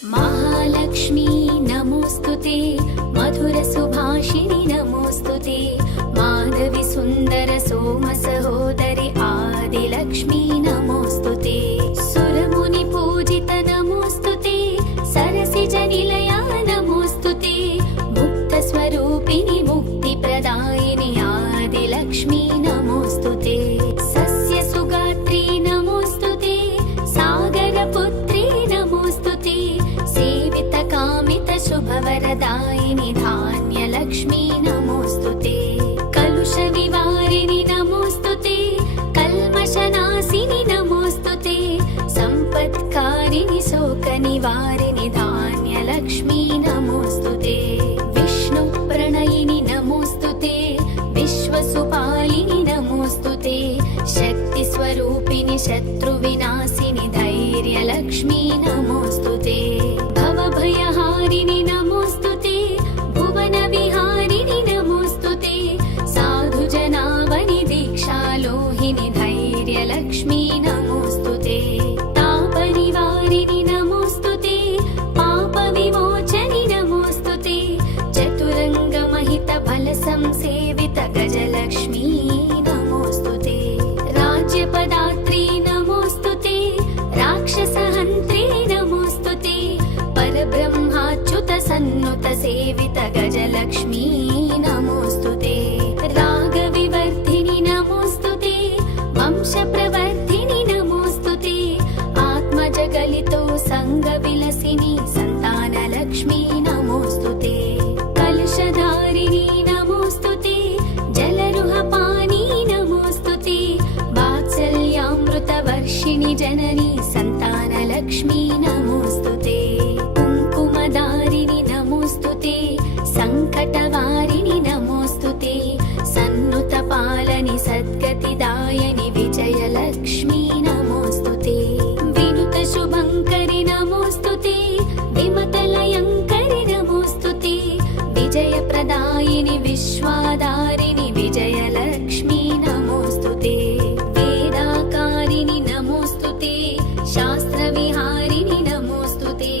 महालक्ष्मी नमोस्तुते, मधुरसुभाषिणि नमोस्तुते, माधवी सुन्दर सोम सहोदरि आदिलक्ष्मी नमोस्तुते, सुरमुनि पूजित नमोस्तुते, सरसिज निलया नमोस्तुते, मुक्तस्वरूपिणि मुक्तिप्रदायिनि आदिलक्ष्मी नमोस्तुते, सस्यसुगात्री नमोस्तुते, सागरपुत्री नमोस्तुते, सेवितकामितशुभवरदायिनि धान्यलक्ष्मी नमोस्तुते, कलुषविवारिणि नमोस्तुते, कल्मषनाशिनि नमोस्तुते, सम्पत्कारिणि शोकनिवारिणि धान्यलक्ष्मी नमोस्तुते, विष्णुप्रणयिनि नमोस्तुते, विश्वसुपालिनि नमोस्तुते, शक्तिस्वरूपिणि शत्रुविनाशिनि धैर्यलक्ष्मी नमोस्तुते, भवभयहारिणि नमोस्तुते, भुवनविहारिणि नमोस्तुते, साधुजनावनि दीक्षालोहिनि धैर्यलक्ष्मी नमोस्तुते, तापनिवारिणि नमोस्तुते, पापविमोचनि नमोस्तुते, चतुरङ्गमहितफलसंसेवित गजलक्ष्मी नमोस्तुते, राज्यपदात्री नमोस्तुते, राक्षसहन्त्री नमोस्तुते, परब्रह्माच्युतसन्नुत सेवित गजलक्ष्मी नमोस्तुते, रागविवर्धिनि नमोस्तुते, वंशप्रवर्धिनि नमोस्तुते, आत्मजगलितो सङ्गविलसिनि सन्तानलक्ष्मी नमोस्तुते, कलशधारिणि नमोस्तुते, जलरुहपानी नमोस्तुते, वात्सल्यामृतवर्षिणि जननी सन्तानलक्ष्मी नमोस्तुते, कुङ्कुमधारिणि नमोस्तुते, सङ्कटवारिणि नमोस्तुते, सन्नुतपालनि सद्गतिदायनि विजयलक्ष्मी नमोस्तुते, विनुतशुभङ्करि नमोस्तुते, विमतलयङ्करि नमोस्तुते, विजयप्रदायिनि विश्वाधारिणि विजयलक्ष्मी नमोस्तुते, वेदाकारिणि नमोस्तुते, शास्त्रविहारिणि नमोस्तुते,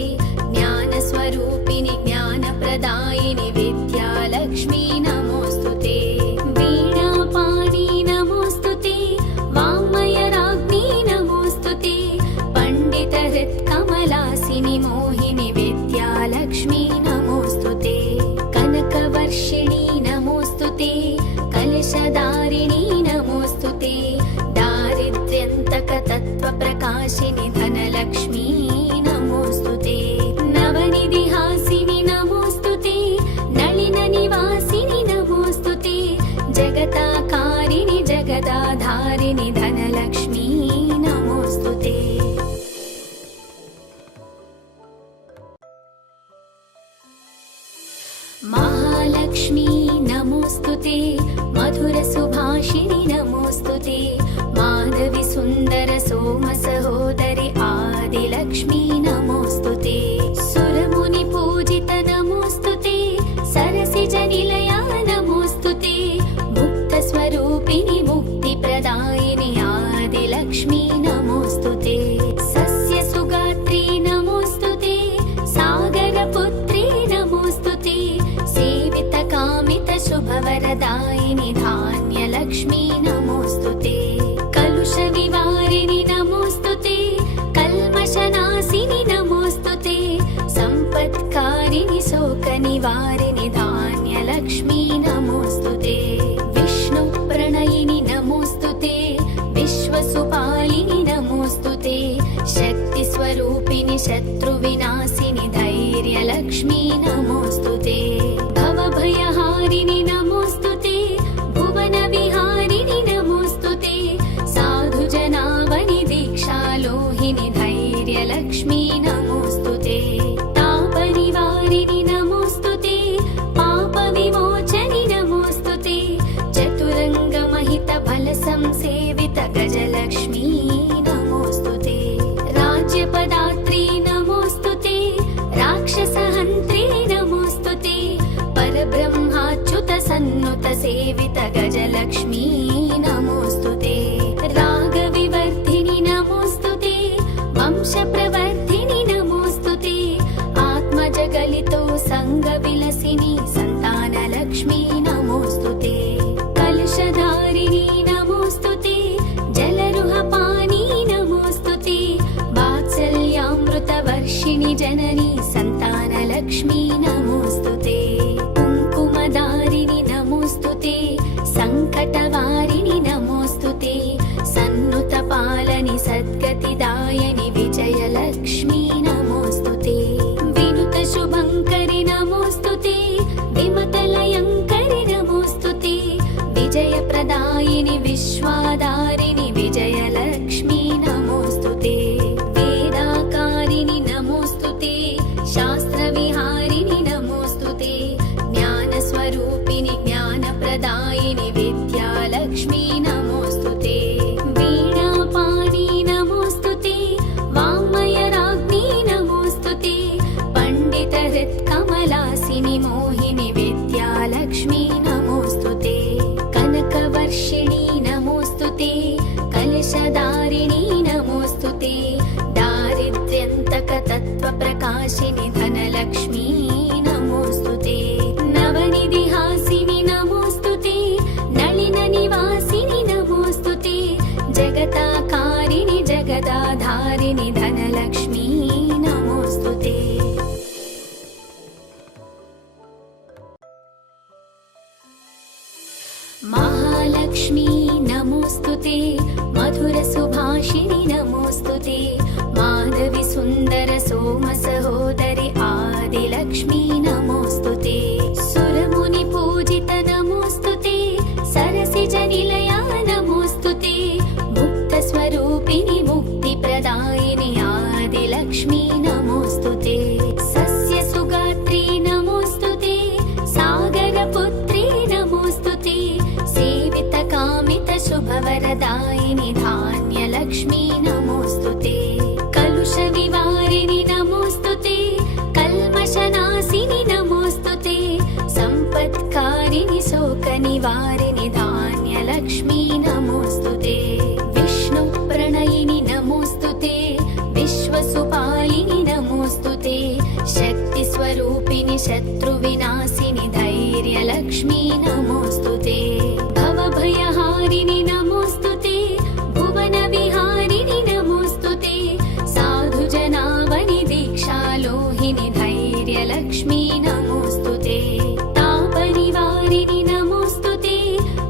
ज्ञानस्वरूपिणि ज्ञानप्रदायिनि विद्यालक्ष्मी नमोस्तुते, वीणापाणि नमोस्तुते, वाङ्मयराज्ञी नमोस्तुते, पण्डितहृत्कमलासिनि मोहिनि विद्यालक्ष्मी नमोस्तुते, कनकवर्षिणि नमोस्तुते, कलशधारिणि नमोस्तुते, दारिद्र्यन्तकतत्त्वप्रकाशिनि धनलक्ष्मी नमोस्तुते, नवनिधिहासिनि नमोस्तुते, नलिननिवासिनि नमोस्तुते, जगताकारिणि जगदाधारिणि धनलक्ष्मी नमोस्तुते। महालक्ष्मी नमोस्तुते, मधुरसुभाषिणि नमोस्तुते, माधवी सुन्दर सोम सहोदरि आदिलक्ष्मी नमोस्तुते, सुरमुनि पूजित नमोस्तुते, सरसिज निलया नमोस्तुते, मुक्तस्वरूपिणि मुक्तिप्रदायिनि आदिलक्ष्मी नमोस्तुते, सस्यसुगात्री नमोस्तुते, सागरपुत्री नमोस्तुते, सेवितकामितशुभवरदायिनि धान्यलक्ष्मी नमोस्तुते, कलुषविवारिणि नमोस्तुते, कल्मषनाशिनि नमोस्तुते, सम्पत्कारिणि शोकनिवारिणि धान्यलक्ष्मी नमोस्तुते, विष्णुप्रणयिनि नमोस्तुते, विश्वसुपालिनि नमोस्तुते, शक्तिस्वरूपिणि शत्रुविनाशिनि धैर्यलक्ष्मी नमोस्तुते, भवभयहारिणि नमोस्तुते, भुवनविहारिणि नमोस्तुते, साधुजनावनि दीक्षालोहिनि धैर्यलक्ष्मी नमोस्तुते, तापनिवारिणि नमोस्तुते, पापविमोचनि नमोस्तुते, चतुरङ्गमहितफलसंसेवित गजलक्ष्मी नमोस्तुते, राज्यपदात्री नमोस्तुते, राक्षसहन्त्री नमोस्तुते, परब्रह्माच्युतसन्नुत सेवित गजलक्ष्मी नमोस्तुते, रागविवर्धिनि नमोस्तुते, वंशप्रवर्धिनि सर्ववर्षिणि जननी सन्तानलक्ष्मी नमोऽस्तुते कुङ्कुमधारिणि नमोऽस्तुते सङ्कटवारिणि नमोऽस्तुते सन्नुतपालनि सद्गतिदायनि विजयलक्ष्मी नमोऽस्तुते विनुतशुभङ्करि नमोऽस्तुते विमतलयङ्करि नमोऽस्तुते विजयप्रदायिनि विश्वाधारिणि विजयलक्ष्मी नमोऽस्तुते वेदाकारिणि नमोऽस्तुते शास्त्रविहारिणि नमोऽस्तुते ज्ञानस्वरूपिणि ज्ञानप्रदायिनि विद्यालक्ष्मी नमोऽस्तुते वीणापाणि नमोऽस्तुते वाङ्मयराज्ञी नमोऽस्तुते पण्डितहृत्कमलासिनि मोहिनि विद्यालक्ष्मी नमोऽस्तुते कनकवर्षिणि नमोऽस्तुते कलशधारिणि नमोऽस्तुते दारिद्र्यन्तकतत्त्वप्रकाशिनि धनलक्ष्मी नमोऽस्तुते नवनिधिहासिनि नमोऽस्तुते नलिननिवासिनि नमोऽस्तुते जगताकारिणि जगदाधारिणि धनलक्ष्मी नमोऽस्तुते महालक्ष्मी नमोऽस्तुते मधुरसुभाषिणि नमोऽस्तुते माधवी सुन्दर सोमसहोदरि आदिलक्ष्मी नमोऽस्तुते सुरमुनिपूजित नमोऽस्तुते सरसिजनिलया नमोऽस्तुते मुक्तस्वरूपिणि मुक्तिप्रदायिनि आदिलक्ष्मी नमोऽस्तुते सस्यसुगात्री नमोऽस्तुते सागरपुत्री नमोऽस्तुते सेवितकामितशुभवरदायिनि धान्यलक्ष्मी नमोऽस्तुते कलुषविवारिणि नमोऽस्तुते कल्मषनाशिनि नमोऽस्तुते सम्पत्कारिणि शोकनिवारिणि धान्यलक्ष्मी नमोऽस्तुते विष्णुप्रणयिनि नमोऽस्तुते विश्वसुपालिनि नमोऽस्तुते शक्तिस्वरूपिणि शत्रुविनाशिनि धैर्यलक्ष्मी नमोऽस्तुते भवभयहारिणि नमोऽस्तुते भुवनविहारिणि नमोऽस्तुते साधुजनावनि दीक्षालोहिनि धैर्यलक्ष्मी नमोऽस्तुते तापनिवारिणि नमोऽस्तुते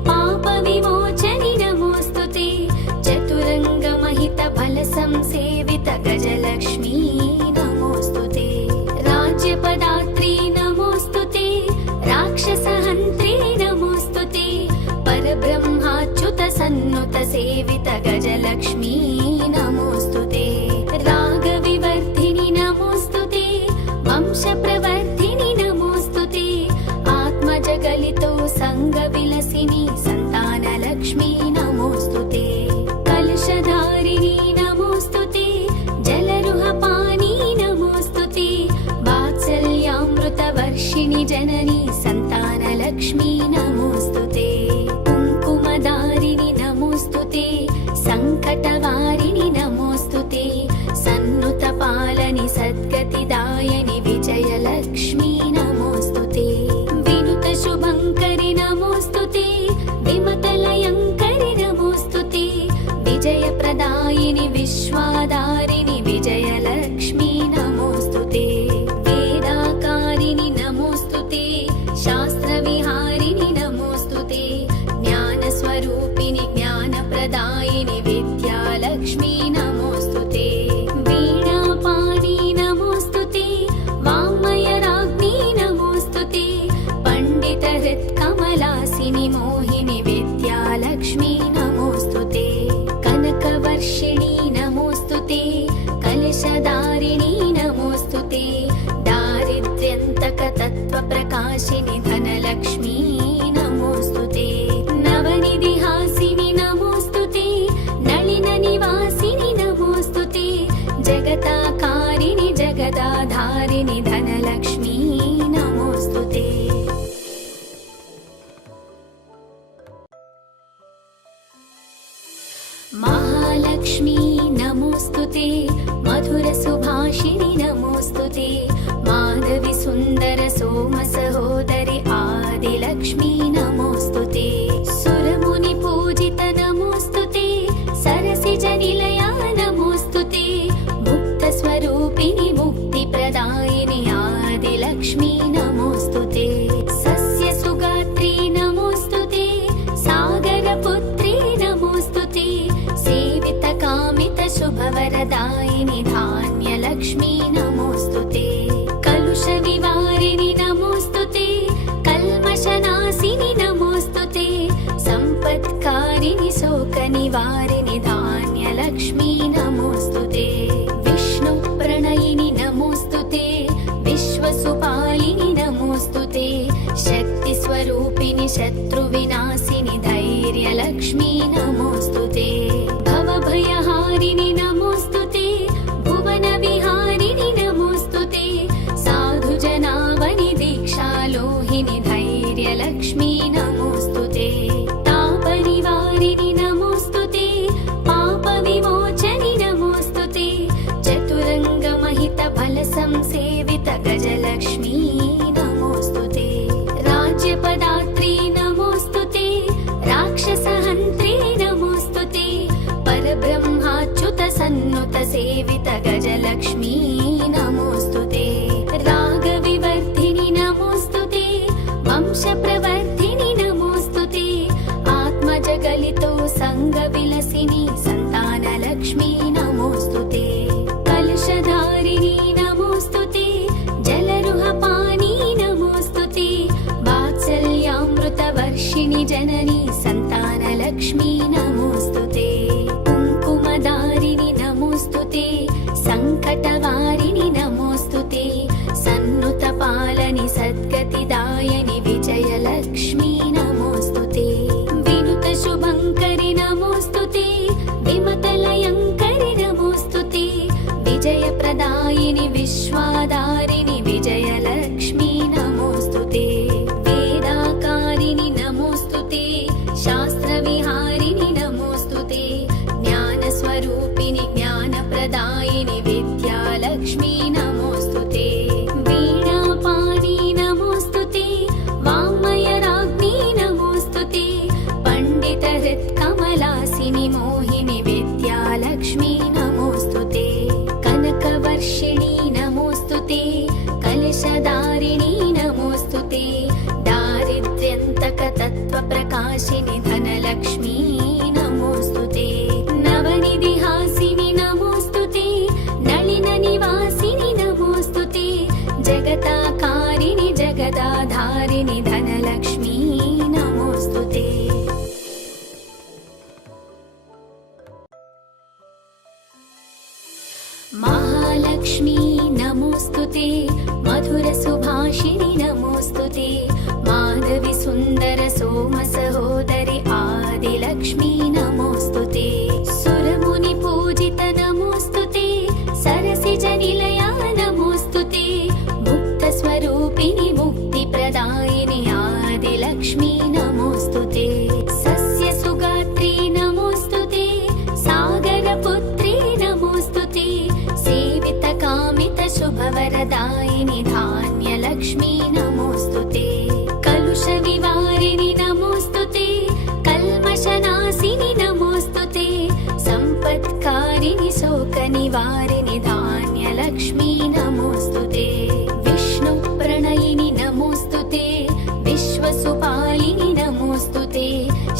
पापविमोचनि नमोऽस्तुते चतुरङ्गमहितफलसंसेवित गजलक्ष्मी नमोऽस्तुते राज्यपदात्री नमोऽस्तुते राक्षसहन्त्री नमोऽस्तुते परब्रह्माच्युतसन्नुतसेवित गजलक्ष्मी नमोऽस्तुते रागविवर्धिनि नमोऽस्तुते वंशप्रवर्धिनि नमोऽस्तुते आत्मजगलितो सङ्गविलसिनि सन्तानलक्ष्मी नमोऽस्तुते कलशधारिणि नमोऽस्तुते जलरुहपानी नमोऽस्तुते वात्सल्यामृतवर्षिणि जननी सन्तानलक्ष्मी नमोऽस्तुते कुङ्कुमधारिणि नमोऽस्तुते सङ्कटवारिणि नमोऽस्तुते सन्नुतपालनि सद्गतिदायनि विजयलक्ष्मी नमोऽस्तुते विनुतशुभङ्करि नमोऽस्तुते विमतलयङ्करि नमोऽस्तुते विजयप्रदायिनि विश्वाधारिणि विजयलक्ष्मी नमोऽस्तुते वेदाकारिणि नमोऽस्तुते शास्त्रविहारिणि नमोऽस्तुते ज्ञानस्वरूपिणि ज्ञानप्रदायिनि विद्यालक्ष्मी नमोऽस्तुते वीणापाणि नमोऽस्तुते वाङ्मयराज्ञी नमोऽस्तुते पण्डितहृत्कमलासिनि मोहिनि विद्यालक्ष्मी नमोऽस्तुते कनकवर्षिणि नमोऽस्तुते कलशधारिणि नमोऽस्तुते दारिद्र्यन्तकतत्त्वप्रकाशिनि धनलक्ष्मी नमोऽस्तुते नवनिधिहासिनि नमोऽस्तुते नलिननिवासिनि नमोऽस्तुते जगताकारिणि जगदाधारिणि धनलक्ष्मी नमोऽस्तुते महालक्ष्मी नमोऽस्तुते मधुरसुभाषिणि नमोऽस्तुते माधवी सुन्दर सोमसहोदरि आदिलक्ष्मी नमोऽस्तुते सुरमुनिपूजित नमोऽस्तुते सरसिजनिलया नमोऽस्तुते मुक्तस्वरूपिणि मुक्तिप्रदायिनि शुभप्रदायिनि धान्यलक्ष्मी नमोऽस्तु ते कलुषविवारिणि नमोऽस्तु ते कल्मषनाशिनि नमोऽस्तु ते सम्पत्कारिणि शोकनिवारिणि धान्यलक्ष्मी नमोऽस्तु ते विष्णुप्रणयिनि नमोऽस्तु ते विश्वसुपालिनि नमोऽस्तु ते शक्तिस्वरूपिणि शत्रुविनाशिनि धैर्यलक्ष्मी नमोऽस्तु ते भवभयहारिणि नमोऽस्तु ते भुवनविहारिणि नमोऽस्तु ते साधुजनावनि दीक्षालोहिनि धैर्यलक्ष्मी नमोऽस्तु ते तापनिवारिणि नमोऽस्तु ते पापविमोचनि नमोऽस्तु ते चतुरङ्गमहितफलसंसेवित गजलक्ष्मी नमोऽस्तु ते राज्यपदात्री नमोऽस्तु ते राक्षसहन्त्री नमोऽस्तु ते परब्रह्माच्युतसन्नुतसेवित गजलक्ष्मी नमोऽस्तु ते रागविवर्धिनि नमोऽस्तु ते वंशप्रवर्धिनि नमोऽस्तु ते आत्मजगलितो सङ्गविलसिनि सन्तानलक्ष्मी नमोऽस्तु ते कलशधारिणी नमोऽस्तु ते जलरुहपानी नमोऽस्तु ते वात्सल्यामृतवर्षिणि जननी सन्तानलक्ष्मी नमोऽस्तु ते कुङ्कुमधारिणि नमोऽस्तु ते सङ्कटवारिणि नमोऽस्तु ते सन्नुतपालनि सद्गतिदायनि विजयलक्ष्मी नमोऽस्तु ते विनुतशुभङ्करि नमोऽस्तु ते विमतलयङ्करि नमोऽस्तु ते विजयप्रदायिनि विश्वाधारिणि विजयलक्ष्मी नमोऽस्तु ते वेदाकारिणि नमोऽस्तु ते शास्त्रविहारिणि नमोऽस्तु ते ज्ञानस्वरूपिणि ज्ञानप्रदायिनि विद्यालक्ष्मी नमोऽस्तु ते वीणापाणि नमोऽस्तु ते वाङ्मयराज्ञी नमोऽस्तु ते पण्डितहृत्कमलासिनि मोहिनि विद्यालक्ष्मी नमोऽस्तु ते कनकवर्षिणि नमोऽस्तु ते कलशधारिणी नमोऽस्तु ते दारिद्र्यन्तकतत्त्वप्रकाशिनि धनलक्ष्मी नमोऽस्तु ते नवनिधिहासिनि नमोऽस्तु ते नलिननिवासिनि नमोऽस्तु ते जगताकारिणि जगदाधारिणि धनलक्ष्मी नमोऽस्तु ते महालक्ष्मी नमोऽस्तु ते मधुरसुभाषिणि नमोऽस्तु ते माधवी सुन्दर सोमसहोदरि आदिलक्ष्मी नमोऽस्तु ते सुरमुनिपूजित नमोऽस्तु ते सरसिजनिलया नमोऽस्तु ते मुक्तस्वरूपिणि मुक्तिप्रदायिनि आदिलक्ष्मी नमोऽस्तु ते सस्यसुगात्री नमोऽस्तु ते सागरपुत्री नमोऽस्तु ते सेवितकामितशुभवरदायिनि धान्यलक्ष्मी नमोऽस्तु ते कलुषविवारिणि नमोऽस्तु ते कल्मषनाशिनि नमोऽस्तु ते सम्पत्कारिणि शोकनिवारिणि धान्यलक्ष्मी नमोऽस्तु ते विष्णुप्रणयिनि नमोऽस्तु ते विश्वसुपालिनि नमोऽस्तु ते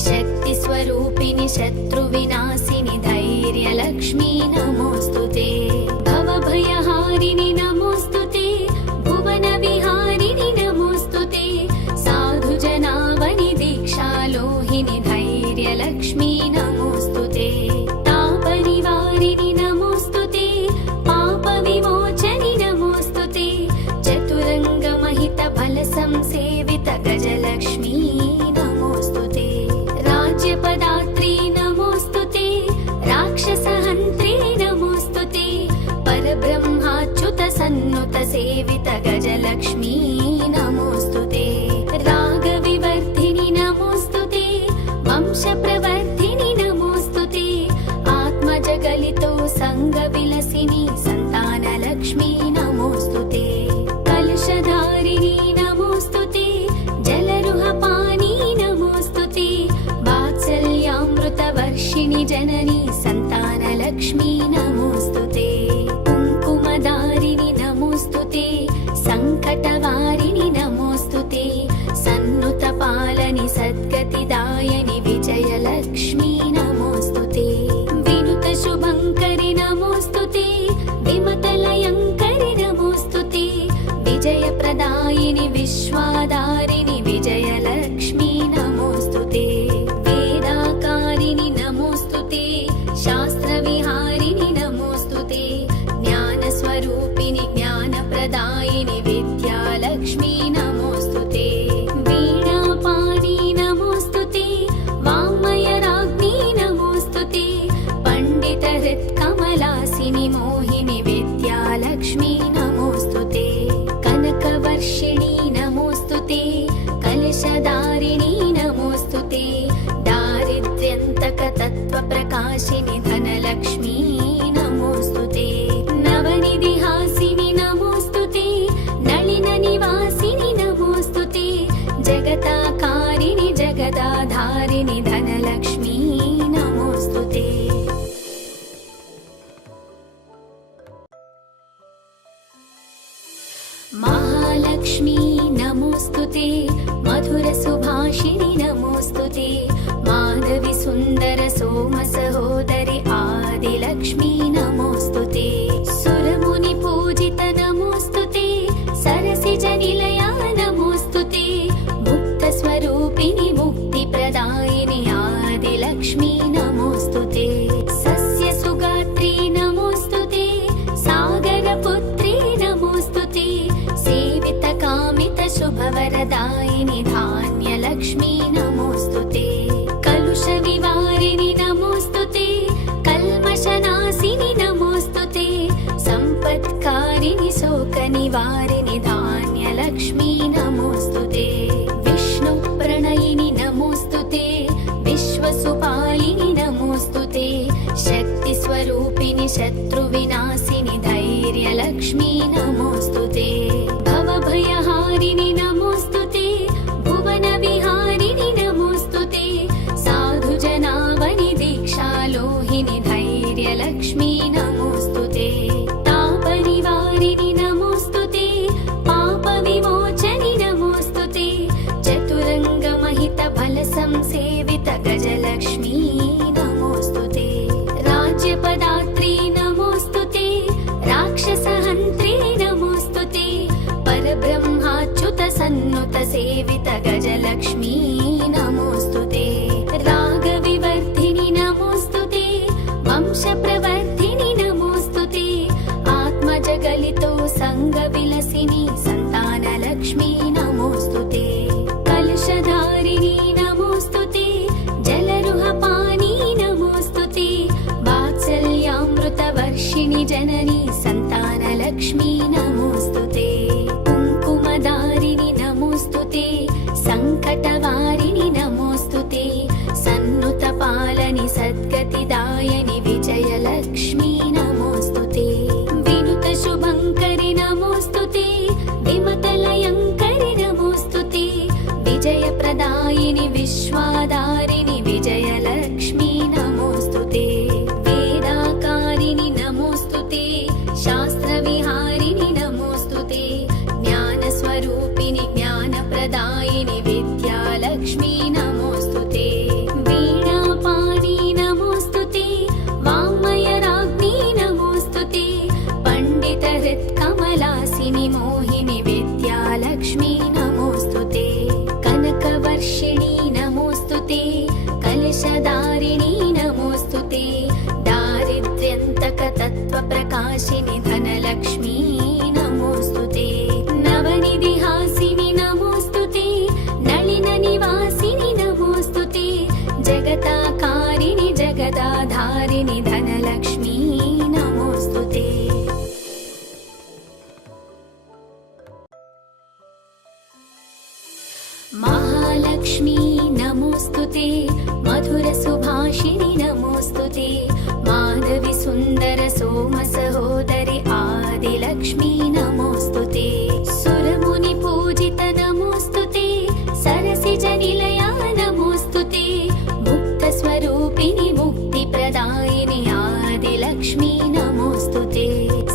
शक्तिस्वरूपिणि शत्रुविनाशिनि धैर्यलक्ष्मी नमोऽस्तु ते भवभयहारिणि नमोऽस्तु ते भुवनविहारिणि नमोऽस्तु ते साधुजनावनि दीक्षालोहिनि धैर्यलक्ष्मी नमोऽस्तु ते तापनिवारिणि नमोऽस्तु ते पापविमोचनि नमोऽस्तु ते चतुरङ्गमहितफलसंसेवित गजलक्ष्मी नमोऽस्तु ते राज्यपदात्री नमोऽस्तु ते राक्षसहन्त्री नमोऽस्तु ते परब्रह्माच्युतसन्नुतसेवित गजलक्ष्मी नमोऽस्तु ते रागविवर्धिनि नमोऽस्तु ते वंशप्रवर्धिनि नमोऽस्तु ते आत्मजगलितो सङ्गविलसिनि सन्तानलक्ष्मी नमोऽस्तु ते कलशधारिणी नमोऽस्तु ते जलरुहपानी नमोऽस्तु ते वात्सल्यामृतवर्षिणि जननी सन्तानलक्ष्मी नमोऽस्तु ते कुङ्कुमधारिणि नमोऽस्तु ते सङ्कटवारिणि नमोऽस्तु ते सन्नुतपालनि सद्गतिदायनि विजयलक्ष्मी नमोऽस्तु ते विनुतशुभङ्करि नमोऽस्तु ते विश्वाधारिणि विजयलक्ष्मी नमोऽस्तुते वेदाकारिणि नमोऽस्तुते शास्त्रविहारिणि नमोऽस्तुते ज्ञानस्वरूपिणि ज्ञानप्रदायिनि विद्यालक्ष्मी नमोऽस्तुते वीणापाणि नमोऽस्तुते वाङ्मयराज्ञी नमोऽस्तुते पण्डितहृत्कमलासिनि मोहिनि विद्यालक्ष्मी नमोऽस्तुते कनकवर्षिणि नमोऽस्तुते कलशधारिणि नमोऽस्तुते दारिद्र्यन्तकतत्त्वप्रकाशिनि धनलक्ष्मी नमोऽस्तुते नवनिधिहासिनि नमोऽस्तुते नलिननिवासिनि नमोऽस्तुते जगताकारिणि जगदाधारिणि धनलक्ष्मी नमोऽस्तुते महालक्ष्मी नमोऽस्तुते मधुरसुभाषिणि नमोऽस्तुते माधवी सुन्दर सोमसहोदरि आदिलक्ष्मी नमोऽस्तुते सुरमुनिपूजित नमोऽस्तुते सरसिजनिलया नमोऽस्तुते मुक्तस्वरूपिणि मुक्तिप्रदायिनि आदिलक्ष्मी नमोऽस्तुते सस्यसुगात्री नमोऽस्तुते सागरपुत्री नमोऽस्तुते सेवितकामितशुभवरदायिनि धान्यलक्ष्मी नमोऽस्तुते कलुषविवारिणि नमोऽस्तुते कल्मषनाशिनि नमोऽस्तुते सम्पत्कारिणि शोकनिवारिणि धान्यलक्ष्मी नमोऽस्तुते विष्णुप्रणयिनि नमोऽस्तुते विश्वसुपालिनि नमोऽस्तुते शक्तिस्वरूपिणि शत्रुविनाशिनि धैर्यलक्ष्मी नमोऽस्तुते भवभयहारिणि नमोऽस्तुते भुवनविहारिणि नमोऽस्तुते साधुजनावनि दीक्षालोहिनि धैर्यलक्ष्मी नमोऽस्तुते तापनिवारिणि नमोऽस्तुते पापविमोचनि नमोऽस्तुते चतुरङ्गमहितफलसंसेवित गजलक्ष्मी नमोऽस्तुते राज्यपदात्री नमोऽस्तुते राक्षसहन्त्री नमोऽस्तुते परब्रह्माच्युतसन्नुतसेवित गजलक्ष्मी नमोऽस्तुते रागविवर्धिनि नमोऽस्तुते वंशप्रवर्धिनि नमोऽस्तुते आत्मजगलितो सङ्गविलसिनि सन्तानलक्ष्मी नमोऽस्तुते कलशधारिणि नमोऽस्तुते जलरुहपानी नमोऽस्तुते वात्सल्यामृतवर्षिणि जननी सन्तानलक्ष्मी नमोऽस्तुते कुङ्कुमधारिणि नमोऽस्तुते सङ्कटवारिणि नमोऽस्तुते सन्नुतपालनि सद्गतिदायनि विजयलक्ष्मी नमोऽस्तुते विनुतशुभङ्करि नमोऽस्तुते विमतलयङ्करि नमोऽस्तुते विजयप्रदायिनि विश्वाधारिणि विजयलक्ष्मी नमोऽस्तुते वेदाकारिणि नमोऽस्तुते शास्त्रविहारिणि नमोऽस्तुते ज्ञानस्वरूपिणि ज्ञानप्रदायिनि विद्यालक्ष्मी नमोऽस्तुते वीणापाणि नमोऽस्तुते वाङ्मयराज्ञी नमोऽस्तुते पण्डितहृत्कमलासिनि मोहिनि विद्यालक्ष्मी नमोऽस्तुते कनकवर्षिणि नमोऽस्तुते कलशधारिणि नमोऽस्तुते दारिद्र्यन्तकतत्त्वप्रकाशिनि धनलक्ष्मी नमोऽस्तुते नवनिधिहासिनि नमोऽस्तुते नलिननिवासिनि नमोऽस्तुते जगताकारिणि जगदाधारिणि धनलक्ष्मी नमोऽस्तुते महालक्ष्मी नमोऽस्तुते मधुरसुभाषिणि नमोऽस्तुते माधवी सुन्दर सोमसहोदरि आदिलक्ष्मी नमोऽस्तुते सुरमुनिपूजित नमोऽस्तुते सरसिजनिलया नमोऽस्तुते मुक्तस्वरूपिणि मुक्तिप्रदायिनि आदिलक्ष्मी नमोऽस्तुते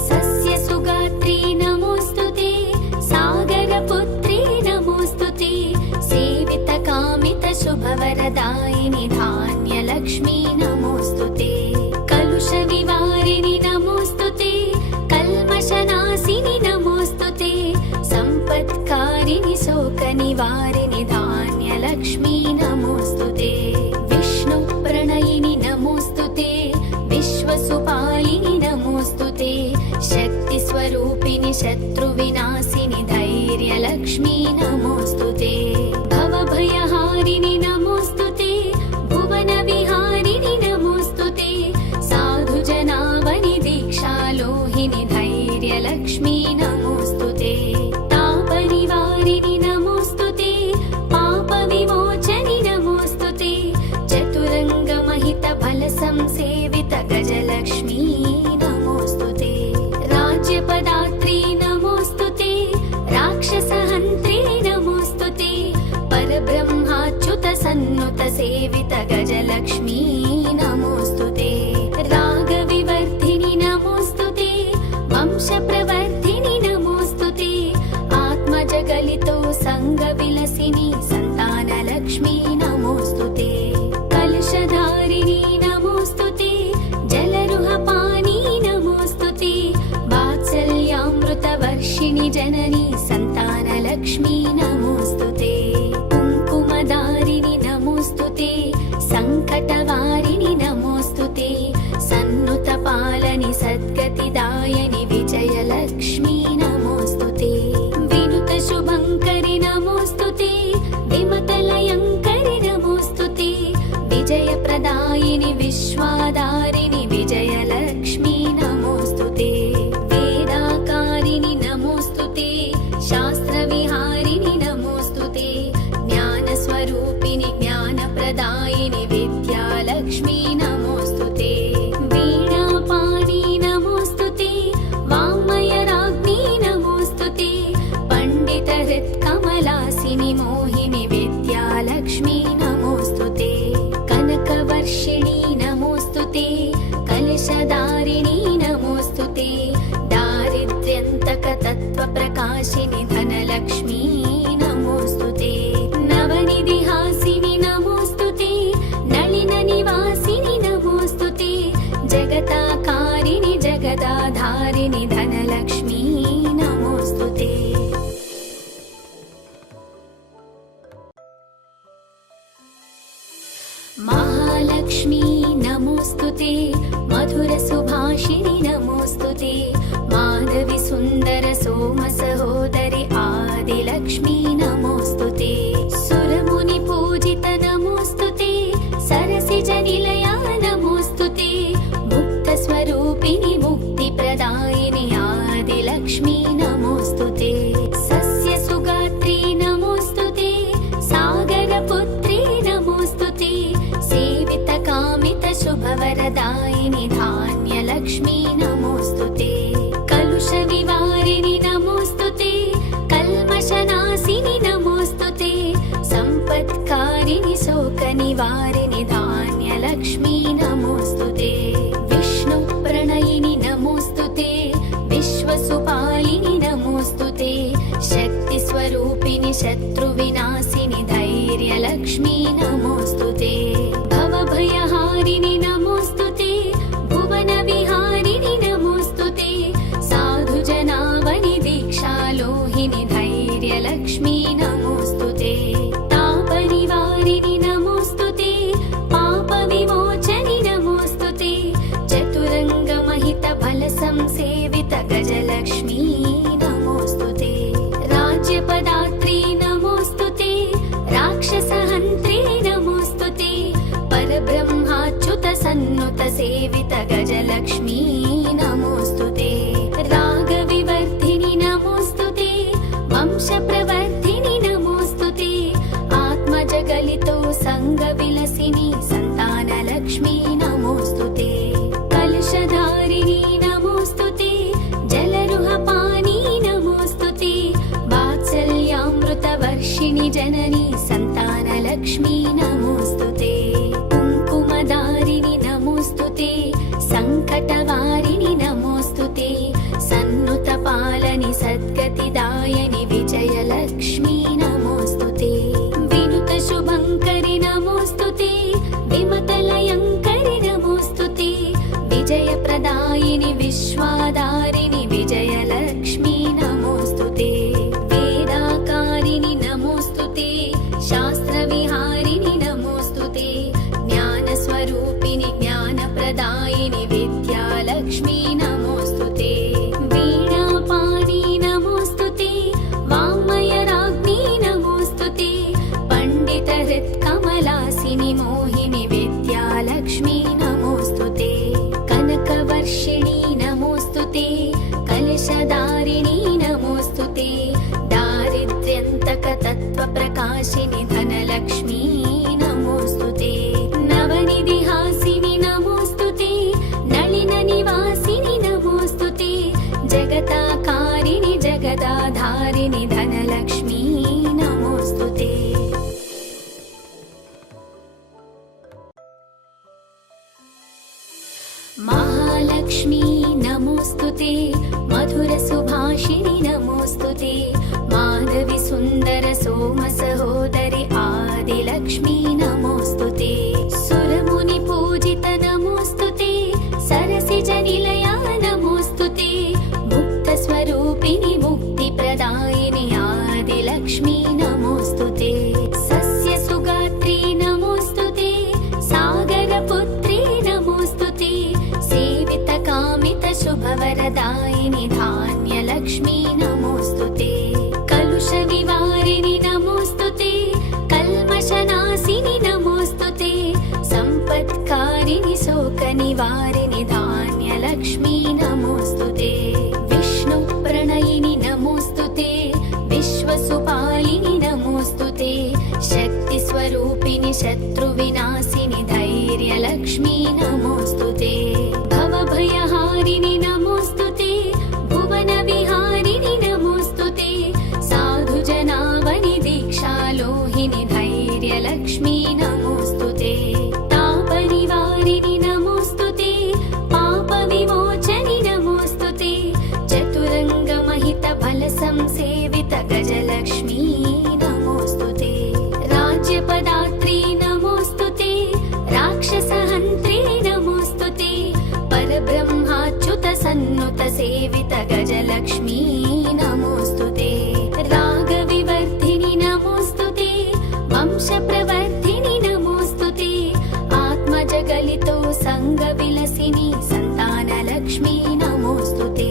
सस्यसुगात्री नमोऽस्तुते सागरपुत्री नमोऽस्तुते सेवितकामितशुभवरदायिनि धान्यलक्ष्मी नमोऽस्तुते कलुषविवारिणि नमोऽस्तुते कल्मषनाशिनि नमोऽस्तुते शक्तिस्वरूपिणि शत्रुविनाशिनि धैर्यलक्ष्मी नमोऽस्तुते भवभयहारिणि नमोऽस्तुते भुवनविहारिणि नमोऽस्तुते साधुजनावनि दीक्षालोहिनि धैर्यलक्ष्मी नमोऽस्तुते तापनिवारिणि नमोऽस्तुते पापविमोचनि नमोऽस्तुते चतुरङ्गमहितफलसंसेवित गजलक्ष्मी नमोऽस्तुते राज्यपदात्री नमोऽस्तुते राक्षसहन्त्री नमोऽस्तुते परब्रह्माच्युतसन्नुतसेवित गजलक्ष्मी नमोऽस्तुते रागविवर्धिनि नमोऽस्तुते वंशप्रवर्धिनि नमोऽस्तुते आत्मजगलितो सङ्गविलसिनि सन्तानलक्ष्मी नमोऽस्तुते कलशधारिणी नमोऽस्तुते जलरुहपानी नमोऽस्तुते वात्सल्यामृतवर्षिणि जननी सन्तानलक्ष्मी नमोऽस्तुते कुङ्कुमधारिणि नमोऽस्तुते सङ्कटवारिणि नमोऽस्तुते सन्नुतपालनि सद्गतिदायनि विजयलक्ष्मी नमोऽस्तुते विनुतशुभङ्करि नमोऽस्तुते विमतलयङ्करि नमोऽस्तुते विजयप्रदायिनि विश्वाधारिणि विजयलक्ष्मी नमोऽस्तुते वेदाकारिणि नमोऽस्तुते शास्त्रविहारिणि नमोऽस्तुते ज्ञानस्वरूपिणि ज्ञानप्रदायिनि विद्यालक्ष्मी नमोऽस्तुते वीणापाणि नमोऽस्तुते वाङ्मयराज्ञी नमोऽस्तुते पण्डितहृत्कमलासिनि मोहिनि विद्यालक्ष्मी नमोऽस्तुते कनकवर्षिणि नमोऽस्तुते कलशधारिणी नमोऽस्तुते दारिद्र्यन्तकतत्त्वप्रकाशिनि धनलक्ष्मी नमोऽस्तुते नवनिधिहासिनि नमोऽस्तुते नलिननिवासिनि नमोऽस्तुते जगताकारिणि जगदाधारिणि धनलक्ष्मी नमोऽस्तुते महालक्ष्मी नमोऽस्तुते मधुरसुभाषिणि नमोऽस्तुते माधवी सुन्दर सोमसहोदरि आदिलक्ष्मी नमोऽस्तुते सुरमुनिपूजित नमोऽस्तुते सरसिजनिलया नमोऽस्तुते मुक्तस्वरूपिणि मुक्तिप्रदायिनि आदिलक्ष्मी नमोऽस्तुते सस्यसुगात्री नमोऽस्तुते सागरपुत्री नमोऽस्तुते सेवितकामितशुभवरदायिनि धान्यलक्ष्मी नमोऽस्तुते कलुषविवारिणि नमोऽस्तुते कल्मषनाशिनि नमोऽस्तुते सम्पत्कारिणि शोकनिवारिणि धान्यलक्ष्मी नमोऽस्तुते विष्णुप्रणयिनि नमोऽस्तुते विश्वसुपालिनि नमोऽस्तुते शक्तिस्वरूपिणि शत्रुविनाशिनि धैर्यलक्ष्मी नमोऽस्तुते भवभयहारिणि नमोऽस्तुते भुवनविहारिणि नमोऽस्तुते साधुजनावनि दीक्षालोहिनि धैर्यलक्ष्मी नमोऽस्तुते तापनिवारिणि नमोऽस्तुते पापविमोचनि नमोऽस्तुते चतुरङ्गमहितफलसंसेवित गजलक्ष्मी नमोऽस्तुते राज्यपदात्री नमोऽस्तुते राक्षसहन्त्री नमोऽस्तुते परब्रह्माच्युतसन्नुतसेवित गजलक्ष्मी नमोऽस्तुते रागविवर्धिनि नमोऽस्तुते वंशप्रवर्धिनि नमोऽस्तुते आत्मजगलितो सङ्गविलसिनि सन्तानलक्ष्मी नमोऽस्तुते कलशधारिणी नमोऽस्तुते जलरुहपानी नमोऽस्तुते वात्सल्यामृतवर्षिणि जननी सन्तानलक्ष्मी नमोऽस्तुते कुङ्कुमधारिणि नमोऽस्तुते सङ्कटवारिणि नमोऽस्तुते सन्नुतपालनि सद्गतिदायनि विजयलक्ष्मी नमोऽस्तुते विनुतशुभङ्करि नमोऽस्तुते विमतलयङ्करि नमोऽस्तुते विजयप्रदायिनि विश्वाधारिणि विजयलक्ष्मी नमोऽस्तुते वेदाकारिणि नमोऽस्तुते प्रकाशिनि धनलक्ष्मी नमोस्तुते नवनिधिहासिनि नमोस्तुते नलिन निवासिनि नमोस्तुते जगताकारिणि जगदाधारिणि धनलक्ष्मी नमोस्तुते महालक्ष्मी नमोस्तुते मधुरसुभाषिणि नमोस्तुते माधवी सुन्दर सोम सहोदरि आदिलक्ष्मी नमोस्तुते सुरमुनि पूजित नमोस्तुते सरसिजनिलया नमोस्तुते मुक्तस्वरूपिणि मुक्तिप्रदायिनि आदिलक्ष्मी नमोस्तुते सस्यसुगात्री नमोस्तुते सागरपुत्री नमोस्तुते सेवितकामितशुभवरदायिनि धान्यलक्ष्मी नमोस्तुते कलुषविवारिणि नमोस्तुते कल्मषनाशिनि नमोस्तुते सम्पत्कारिणि शोकनिवारिणि धान्यलक्ष्मी नमोस्तुते विष्णुप्रणयिनि नमोस्तुते विश्वसुपालिनि नमोस्तुते शक्तिस्वरूपिणि शत्रुविनाशिनि धैर्यलक्ष्मी नमोस्तुते भवभयहारिणि नमोस्तुते भुवनविहारिणि नमोस्तुते साधुजनावनि दीक्षालोहिनि धैर्यलक्ष्मी नमोस्तुते तापनिवारिणि नमोस्तुते पापविमोचनि नमोस्तुते चतुरङ्गमहितफलसंसेवित गजलक्ष्मी नमोस्तुते राज्यपदात्री नमोस्तुते राक्षसहन्त्री नमोस्तुते परब्रह्माच्युत सन्नुत सेवित गजलक्ष्मी नमोस्तुते रागविवर्धिनि नमोस्तुते वंशप्रवर्धिनि नमोस्तुते आत्मजगलितो सङ्गविलसिनि सन्तानलक्ष्मी नमोस्तुते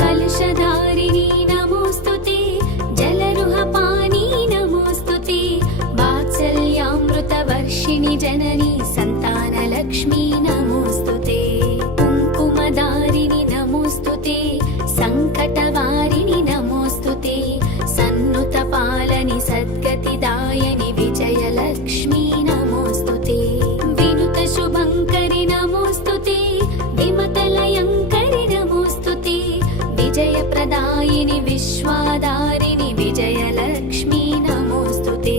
कलशधारिणि नमोस्तुते जलरुहपानी नमोस्तुते वात्सल्यामृतवर्षिणि जननी सन्तानलक्ष्मी नमोस्तुते कुङ्कुमधारिणि नमोस्तुते सङ्कटवारिणि नमोस्तुते सन्नुतपालनि सद्गतिदायनि विजयलक्ष्मी नमोस्तुते विनुतशुभङ्करि नमोस्तुते विमतलयङ्करि नमोस्तुते विजयप्रदायिनि विश्वाधारिणि विजयलक्ष्मी नमोस्तुते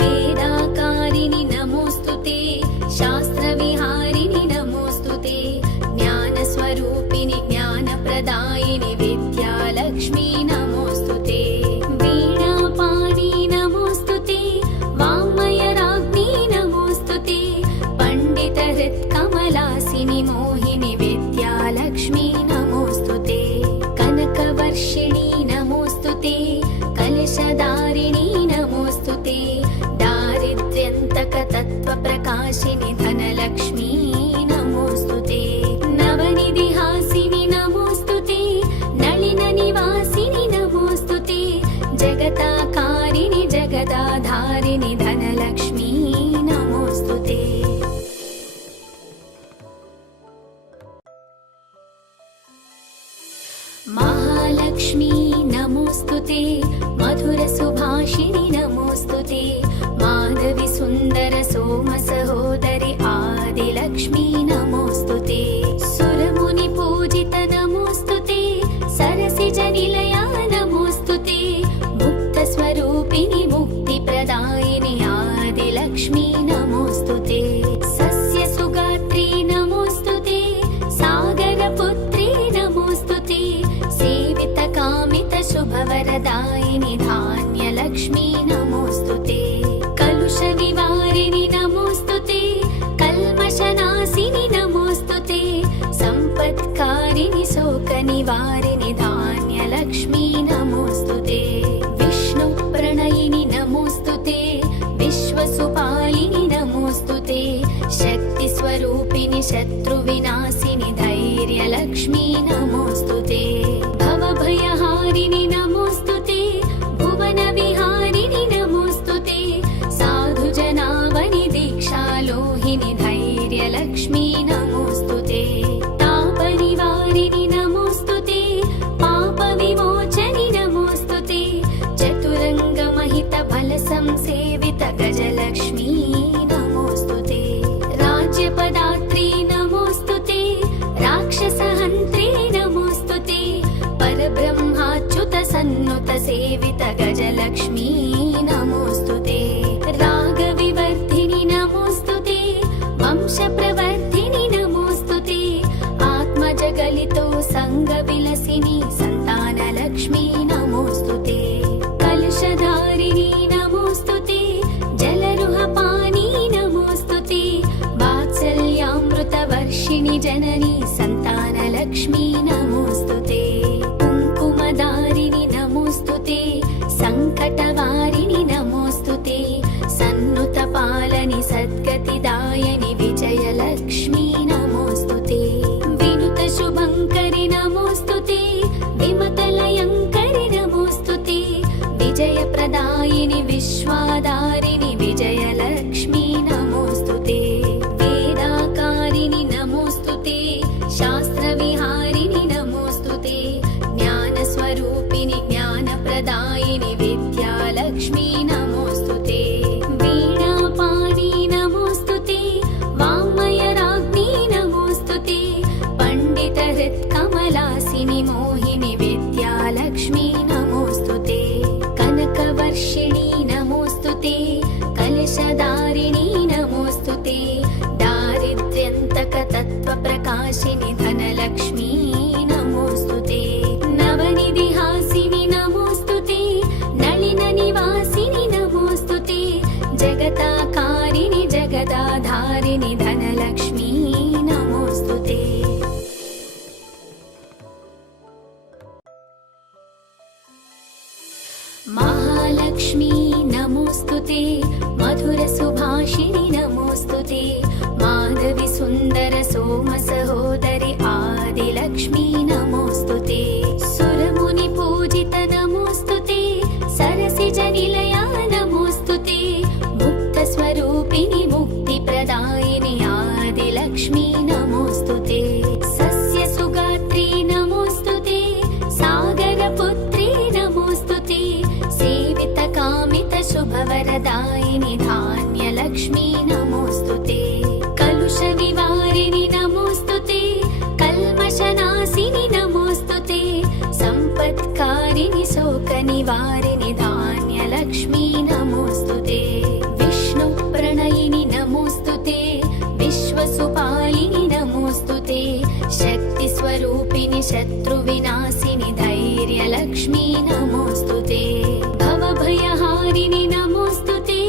वेदाकारिणि नमोस्तुते शास्त्रविहारिणि नमोस्तुते ज्ञानस्वरूपिणि ज्ञानप्रदायिनि विद्यालक्ष्मी नमोस्तुते वीणापाणि नमोस्तुते वाङ्मयराज्ञी नमोस्तुते पण्डितहृत्कमलासिनि मोहिनि विद्यालक्ष्मी नमोस्तुते कनकवर्षिणि नमोस्तुते कलशधारिणि नमोस्तुते दारिद्र्यन्तकतत्त्वप्रकाशिनि धनलक्ष्मी नमोस्तुते नवनिधिहासिनि नमोस्तुते नलिननिवासिनि नमोस्तुते जगताकारिणि जगदाधारिणि धनलक्ष्मी नमोस्तुते महालक्ष्मी नमोस्तुते मधुरसुभाषिणि नमोस्तुते माधवी सुन्दर सोम सहोदरि आदिलक्ष्मी नमोस्तुते सुरमुनि पूजित नमोस्तुते सरसिजनिलया नमोस्तुते मुक्तस्वरूपिणि मुक्तिप्रदायिनि आदिलक्ष्मी नमोस्तुते सस्यसुगात्री नमोस्तुते सागरपुत्री नमोस्तुते सेवितकामितशुभवरदायिनि धान्यलक्ष्मी नमोस्तुते कलुषविवारिणि नमोस्तुते कल्मषनाशिनि नमोस्तुते सम्पत्कारिणि शोकनिवारिणि धान्यलक्ष्मी नमोस्तुते विष्णुप्रणयिनि नमोस्तुते विश्वसुपालिनि नमोस्तुते शक्तिस्वरूपिणि शत्रुविनाशिनि धैर्यलक्ष्मी नमोस्तुते भवभयहारिणि नमोस्तुते भुवनविहारिणि नमोस्तुते साधुजनावनि दीक्षालोहिनि धैर्यलक्ष्मी नमोस्तुते तापनिवारिणि नमोस्तुते पापविमोचनि नमोस्तुते चतुरङ्गमहितफलसं विनाशिनि सन्तानलक्ष्मी नमोऽस्तुते कलशधारिणी नमोऽस्तुते जलरुहपानी नमोऽस्तुते वात्सल्यामृतवर्षिणि जननी सन्तानलक्ष्मी नमोऽस्तुते कुङ्कुमधारिणि नमोऽस्तुते सङ्कटवारिणि नमोऽस्तुते सन्नुतपालनि सद्गतिदायनि विजयलक्ष्मी नमोऽस्तुते विनुतशुभङ्करि नमोऽस्तुते विमतलयङ्करि नमोऽस्तुते विजयप्रदायिनि विश्वाधारिणि विजयलक्ष्मी नमोऽस्तुते वेदाकारिणि नमोऽस्तुते शास्त्रविहारिणि नमोऽस्तुते ज्ञानस्वरूपिणि ज्ञानप्रदायिनि विद्यालक्ष्मी नमोऽस्तुते वीणापाणि नमोऽस्तुते वाङ्मयराज्ञी नमोऽस्तुते पण्डितहृत्कमलासिनि मोहिनि विद्यालक्ष्मी नमोऽस्तुते कनकवर्षिणि नमोऽस्तुते कलशधारिणी नमोऽस्तुते दारिद्र्यन्तकतत्त्वप्रकाशिनि धनलक्ष्मी नमोऽस्तुते नवनिधिहासिनि नमोऽस्तुते नलिननिवासिनि नमोऽस्तुते जगताकारिणि जगदाधारिणि धनलक्ष्मी नमोऽस्तुते महालक्ष्मी नमोऽस्तुते मधुरसुभाषिणि नमोऽस्तुते माधवी सुन्दर सोमसहोदरि आदिलक्ष्मी नमोऽस्तुते सुरमुनिपूजित नमोऽस्तुते सरसिजनिलया नमोऽस्तुते मुक्तस्वरूपिणि मुक्तिप्रदायिनि आदिलक्ष्मी नमोऽस्तुते सस्यसुगात्री नमोऽस्तुते सागरपुत्री नमोऽस्तुते सेवितकामितशुभवरदायिनि धान्यलक्ष्मी नमोऽस्तुते कलुषविवारिणि नमोऽस्तुते कल्मषनाशिनि नमोऽस्तुते सम्पत्कारिणि शोकनिवारिणि धान्यलक्ष्मी नमोऽस्तुते विष्णुप्रणयिनि नमोऽस्तुते विश्वसुपालिनि नमोऽस्तुते शक्तिस्वरूपिणि शत्रुविनाशिनि धैर्यलक्ष्मी नमोऽस्तुते भवभयहारिणि नमोऽस्तुते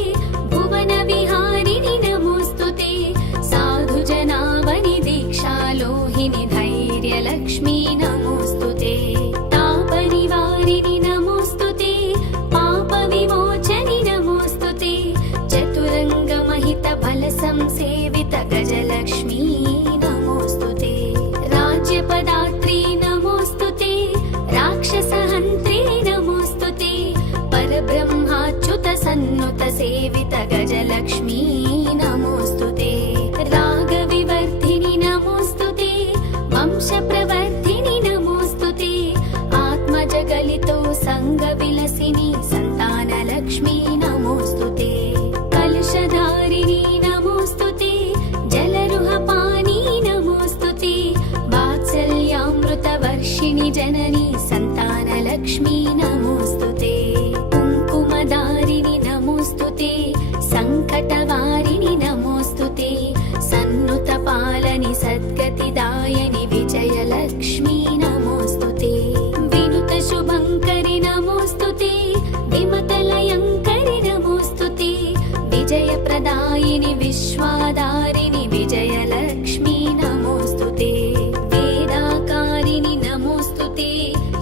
भुवनविहारिणि नमोऽस्तुते साधुजनावनि दीक्षालोहिनि धैर्यलक्ष्मी नमोऽस्तुते तापनिवारिणि नमोऽस्तुते पापविमोचनि नमोऽस्तुते चतुरङ्गमहितफलसंसेवित गजलक्ष्मी नमोऽस्तुते राज्यपदात्री नमोऽस्तुते राक्षसहन्त्री नमोऽस्तुते परब्रह्माच्युतसन्नुतसेवित गजलक्ष्मी नमोऽस्तुते रागविवर्धिनि नमोऽस्तुते वंशप्रवर्धिनि नमोऽस्तुते आत्मजगलितो सङ्गविलसिनि सन्तानलक्ष्मी नमोऽस्तुते कलशधारिणी नमोऽस्तुते जलरुहपानी नमोऽस्तुते वात्सल्यामृतवर्षिणि जननी सन्तानलक्ष्मी नमोऽस्तुते कुङ्कुमधारिणि नमोऽस्तुते सङ्कटवारिणि नमोऽस्तुते सन्नुतपालनि सद्गतिदायनि विजयलक्ष्मी नमोऽस्तुते विनुतशुभङ्करि नमोऽस्तुते विमतलयङ्करि नमोऽस्तुते विजयप्रदायिनि विश्वाधारिणि विजयलक्ष्मी नमोऽस्तुते वेदाकारिणि नमोऽस्तुते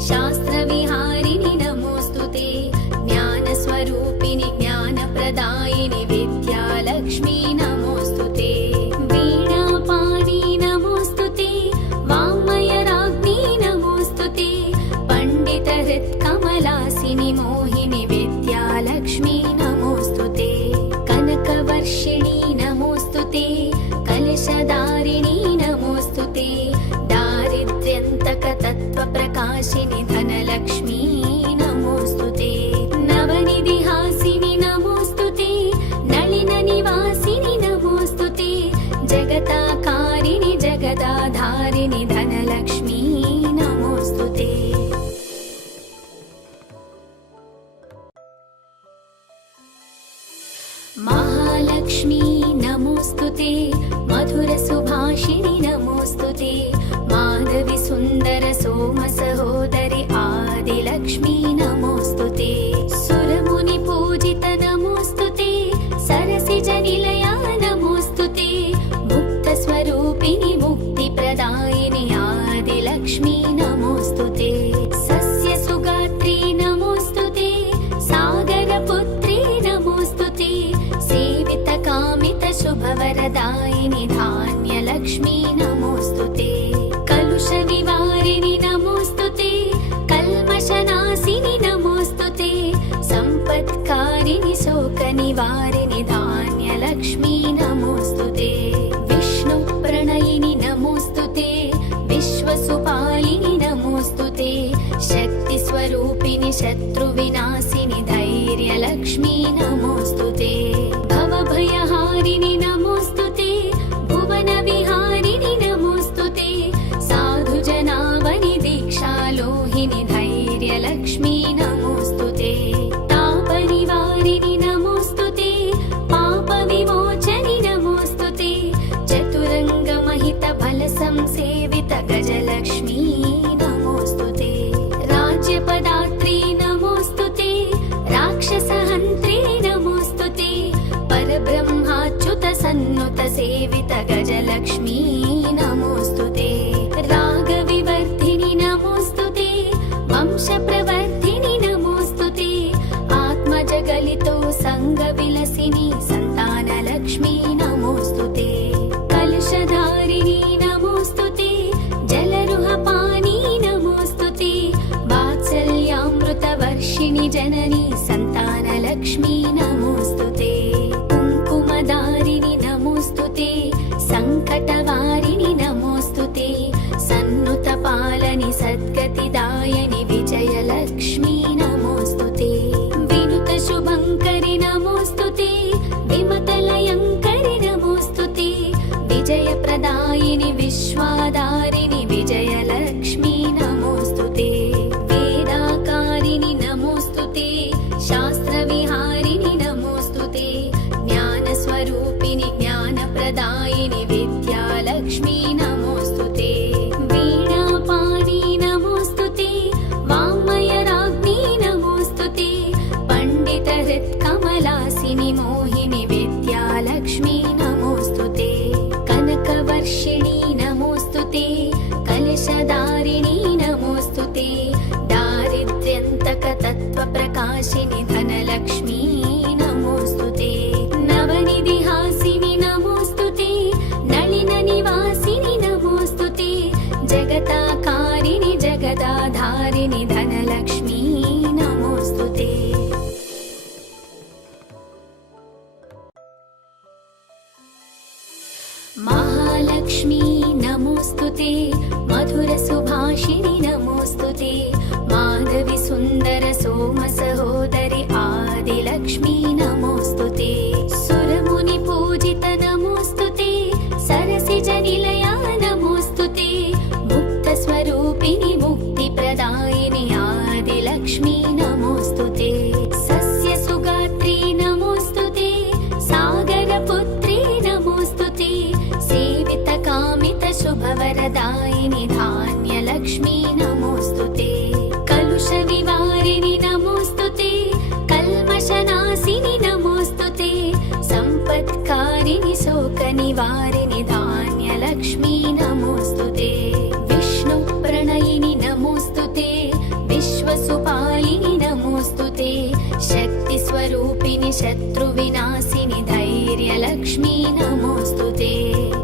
शास्त्रविहारिणि नमोऽस्तुते ज्ञानस्वरूपिणि ज्ञानप्रदायिनि विद्यालक्ष्मी नमोऽस्तुते वीणापाणि नमोऽस्तुते वाङ्मयराज्ञी नमोऽस्तुते पण्डितहृत्कमलासिनि मोहिनि विद्यालक्ष्मी नमोऽस्तुते कनकवर्षिणि नमोऽस्तुते कलशधारिणी नमोऽस्तुते दारिद्र्यन्तकतत्त्वप्रकाशिनि धनलक्ष्मी नमोऽस्तुते नवनिधिहासिनि नमोऽस्तुते नलिननिवासिनि नमोऽस्तुते जगताकारिणि जगदाधारिणि धनलक्ष्मी नमोऽस्तुते महालक्ष्मी नमोऽस्तुते मधुरसुभाषिणि नमोऽस्तुते माधवी सुन्दर सोमसहो निवारिणि धान्यलक्ष्मी नमोऽस्तुते विष्णुप्रणयिनि नमोऽस्तुते विश्वसुपालिनि नमोऽस्तुते शक्तिस्वरूपिणि शत्रुविनाशिनि धैर्यलक्ष्मी नमोऽस्तुते भवभयहारिणि नमोऽस्तुते भुवनविहारिणि नमोऽस्तुते साधुजनावनि दीक्षालोहिनि धैर्यलक्ष्मी नमोऽस्तुते तापनिवारिणि नमोऽस्तुते पापविमोचनि नमोऽस्तुते चतुरङ्गमहितफलसंसेवित गजलक्ष्मी नमोऽस्तुते राज्यपदात्री नमोऽस्तुते राक्षसहन्त्री नमोऽस्तुते परब्रह्माच्युतसन्नुतसेवित गजलक्ष्मी नमोऽस्तुते रागविवर्धिनि नमोऽस्तुते वंशप्रवर्धिनि नमोऽस्तुते आत्मजगलितो सङ्गविलसिनि सन्तानलक्ष्मी नमोऽस्तुते कलशधारिणि नमोऽस्तुते जलरुहपानी नमोऽस्तुते वात्सल्यामृतवर्षिणि जननी सन्तानलक्ष्मी नमोऽस्तुते कुङ्कुमधारिणि नमोऽस्तुते सङ्कटवारिणि नमोऽस्तुते सन्नुतपालनि सद्गतिदायनि विजयलक्ष्मी नमोऽस्तुते विनुतशुभङ्करि नमोऽस्तुते विमतलयङ्करि नमोऽस्तुते विजयप्रदायिनि विश्वाधारिणि विजयलक्ष्मी नमोऽस्तुते वेदाकारिणि नमोऽस्तुते शास्त्रविहारिणि नमोऽस्तुते ज्ञानस्वरूपिणि ज्ञानप्रदायिनि विद्यालक्ष्मी नमोऽस्तुते वीणापाणि नमोऽस्तुते वाङ्मयराज्ञी नमोऽस्तुते पण्डितहृत्कमलासिनि मोहिनि विद्यालक्ष्मी नमोऽस्तुते कनकवर्षिणि नमोऽस्तुते कलशधारिणि नमोऽस्तुते दारिद्र्यन्तकतत्त्वप्रकाशिनि धनलक्ष्मी नमोऽस्तुते नवनिधिहासिनि नमोऽस्तुते नलिननिवासिनि नमोऽस्तुते जगताकारिणि जगदाधारिणि धनलक्ष्मी नमोऽस्तुते महालक्ष्मी नमोऽस्तुते मधुरसुभाषिणि नमोऽस्तुते माधवि सुन्दर सोमसहोदरि आदिलक्ष्मी नमोऽस्तुते सुरमुनिपूजित नमोऽस्तुते सरसिजनिलया नमोऽस्तुते मुक्तस्वरूपिणि मुक्तिप्रदायिनि आदिलक्ष्मी नमोऽस्तुते सस्यसुगात्री नमोऽस्तुते सागरपुत्री नमोऽस्तुते सेवितकामितशुभवरदायिनि धान्यलक्ष्मी नमोऽस्तुते कलुषविवारिणि नमोऽस्तुते कल्मषनाशिनि नमोऽस्तुते सम्पत्कारिणि शोकनिवारिणि धान्यलक्ष्मी नमोऽस्तुते विष्णुप्रणयिनि नमोऽस्तुते विश्वसुपालिनि नमोऽस्तुते शक्तिस्वरूपिणि शत्रुविनाशिनि धैर्यलक्ष्मी नमोऽस्तुते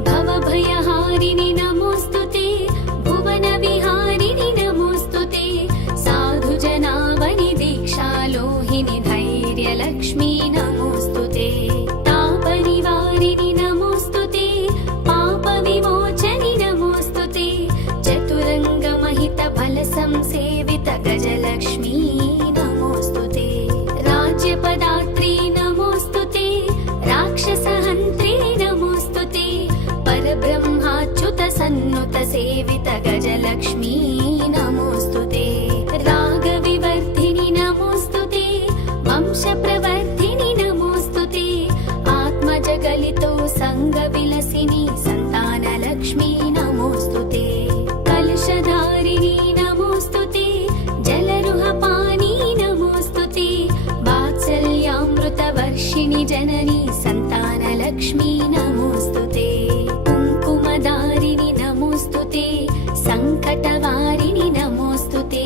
भवभयहारिणि नमोऽस्तुते भुवनविहारिणि नमोऽस्तुते साधुजनावनि दीक्षालोहिनि धैर्यलक्ष्मी नमोऽस्तुते तापनिवारिणि नमोऽस्तुते पापविमोचनि नमोऽस्तुते चतुरङ्गमहितफलसंसेवित गजलक्ष्मी नमोऽस्तुते राज्यपदात्री नमोऽस्तुते राक्षसहन्त्री नमोऽस्तुते परब्रह्माच्युतसन्नुतसेवित गजलक्ष्मी नमोऽस्तुते रागविवर्धिनि नमोऽस्तुते वंशप्रवर्धिनि नमोऽस्तुते आत्मजगलितो सङ्गविलसिनि सन्तानलक्ष्मी नमोऽस्तुते कलशधारिणि नमोऽस्तुते जलरुहपानी नमोऽस्तुते वात्सल्यामृतवर्षिणि जननी सन्तानलक्ष्मी नमोऽस्तुते कुङ्कुमधारिणि नमोऽस्तुते सङ्कटवारिणि नमोऽस्तुते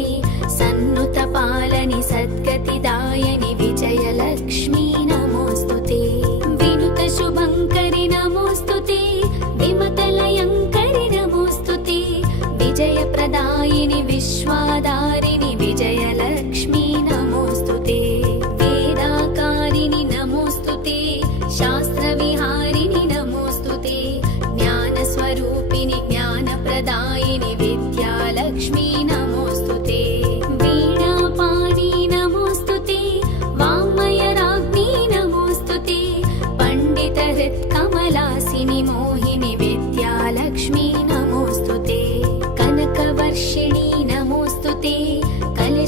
सन्नुतपालनि सद्गतिदायनि विजयलक्ष्मी नमोऽस्तुते विनुतशुभङ्करि नमोऽस्तुते विमतलयङ्करि नमोऽस्तुते विजयप्रदायिनि विश्वाधारिणि विजयलक्ष्मी नमोऽस्तुते वेदाकारिणि नमोऽस्तुते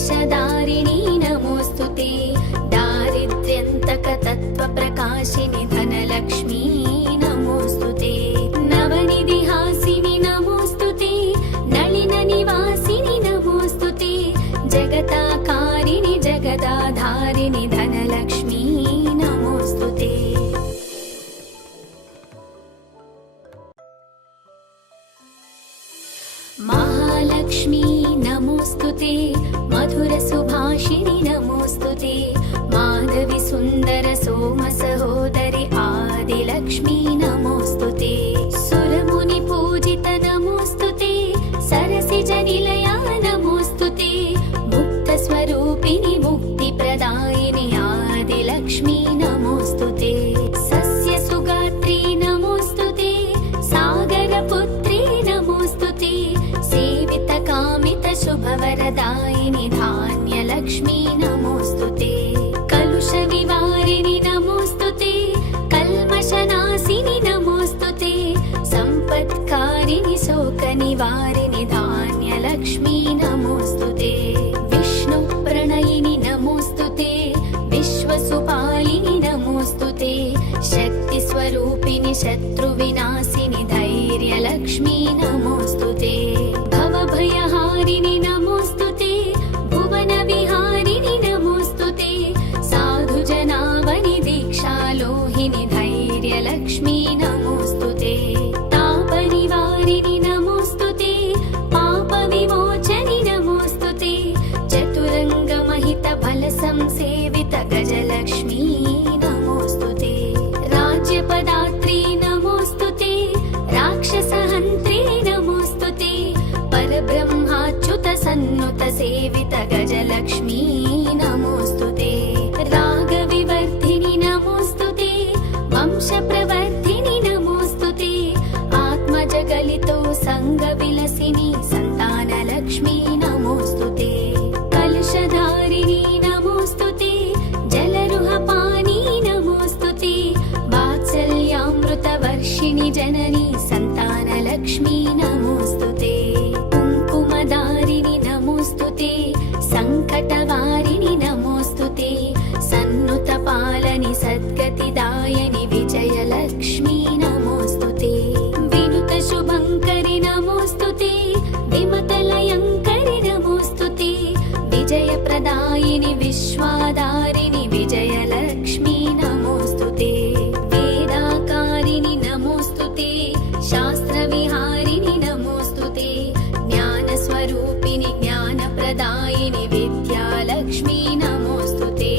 कलशधारिणी नमोस्तुते दारिद्र्यन्तकतत्त्वप्रकाशिनि धनलक्ष्मी नमोस्तुते नवनिधिहासिनि नमोस्तुते नलिननिवासिनि नमोस्तुते जगताकारिणि जगदाधारिणि धनलक्ष्मी नमोस्तुते महालक्ष्मी नमोस्तुते मधुरसुभाषिणि नमोस्तुते माधवी सुन्दर सोमसहोदरि आदिलक्ष्मी नमोस्तुते सुरमुनिपूजित नमोस्तुते सरसिजनिलया नमोस्तुते मुक्तस्वरूपिणि मुक्तिप्रदायिनि आदिलक्ष्मी नमोस्तुते सस्यसुगात्री नमोस्तुते सागरपुत्री नमोस्तुते सेवितकामितशुभवरदायिनि धान्यलक्ष्मी नमोस्तुते कलुषविवारिणि नमोस्तुते कल्मषनाशिनि नमोस्तुते सम्पत्कारिणि शोकनिवारिणि धान्यलक्ष्मी नमोस्तुते विष्णुप्रणयिनि नमोस्तुते विश्वसुपालिनि नमोस्तुते शक्तिस्वरूपिणि शत्रुविनाशिनि धैर्यलक्ष्मी नमोस्तुते भवभयहारिणि नमोस्तुते भुवनविहारिणि नमोस्तुते साधुजनावनि दीक्षालोहिनि धैर्यलक्ष्मी नमोस्तुते तापनिवारिणि नमोस्तुते पापविमोचनि नमोस्तुते चतुरङ्गमहितफलसंसेवित गजलक्ष्मी नमोस्तुते राज्यपदात्री नमोस्तुते राक्षसहन्त्री नमोस्तुते परब्रह्माच्युतसन्नुतसेवित गजलक्ष्मी नमोस्तुते रागविवर्धिनि नमोस्तुते वंशप्रवर्धिनि नमोस्तुते आत्मजगलितो सङ्गविलसिनि सन्तानलक्ष्मी नमोस्तुते कलशधारिणी नमोस्तुते जलरुहपानी नमोस्तुते वात्सल्यामृतवर्षिणि जननी सन्तानलक्ष्मी नमोस्तुते कुङ्कुमधारिणि नमोस्तुते सङ्कटवारिणि नमोस्तुते सन्नुतपालनि सद्गतिदायनि विजयलक्ष्मी नमोस्तुते विनुतशुभङ्करि नमोस्तुते विमतलयङ्करि नमोस्तुते विजयप्रदायिनि विश्वाधारिणि विजयलक्ष्मी नमोस्तुते वेदाकारिणि नमोस्तुते शास्त्रविहारिणि नमोस्तुते ज्ञानस्वरूपिणि ज्ञानप्रदायिनि विद्यालक्ष्मी नमोस्तुते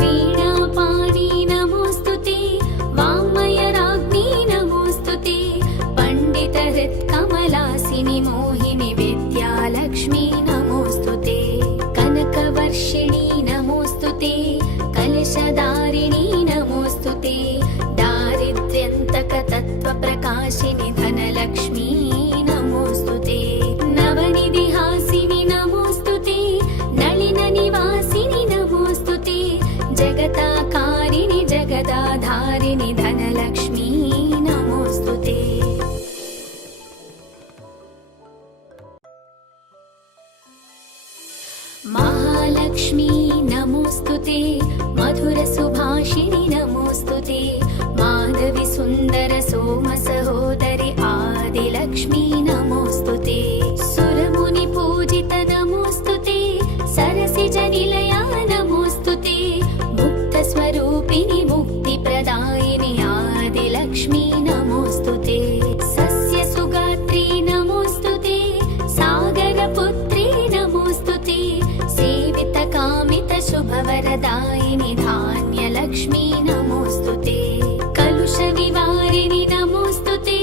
वीणापाणि नमोस्तुते वाङ्मयराज्ञी नमोस्तुते पण्डितहृत्कमलासिनि मोहिनि विद्यालक्ष्मी नमोस्तुते कनकवर्षिणि नमोस्तुते कलशधारिणी नमोस्तुते दारिद्र्यन्तकतत्त्वप्रकाशिनि धनलक्ष्मी नमोस्तुते नवनिधिहासिनि नमोस्तुते नलिननिवासिनि नमोस्तुते जगताकारिणि जगदाधारिणि धनलक्ष्मी नमोस्तुते महालक्ष्मी नमोस्तुते मधुरसुभाषिणि नमोस्तुते माधवी सुन्दर सोमसहोदरि आदिलक्ष्मी नमोस्तुते सुरमुनिपूजित नमोस्तुते सरसिजनिलया नमोस्तुते मुक्तस्वरूपिणि मुक्तिप्रदायिनि आदिलक्ष्मी नमोस्तुते सस्यसुगात्री नमोस्तुते सागरपुत्री नमोस्तुते सेवितकामितशुभवरदायिनि धान्यलक्ष्मी नमोस्तुते कलुषविवारिणि नमोस्तुते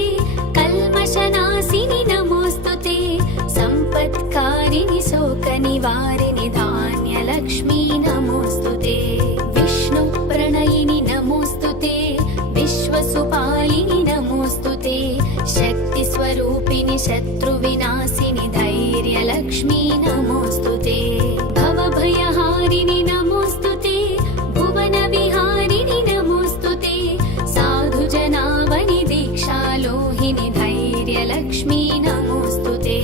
कल्मषनाशिनि नमोस्तुते सम्पत्कारिणि शोकनिवारिणि धान्यलक्ष्मी नमोस्तुते विष्णुप्रणयिनि नमोस्तुते विश्वसुपालिनि नमोस्तुते शक्तिस्वरूपिणि शत्रुविनाशिनि धैर्यलक्ष्मी नमोस्तुते भवभयहारिणि नमोस्तुते भुवनविहारिणि नमोस्तुते साधुजनावनि दीक्षालोहिनि धैर्यलक्ष्मी नमोस्तुते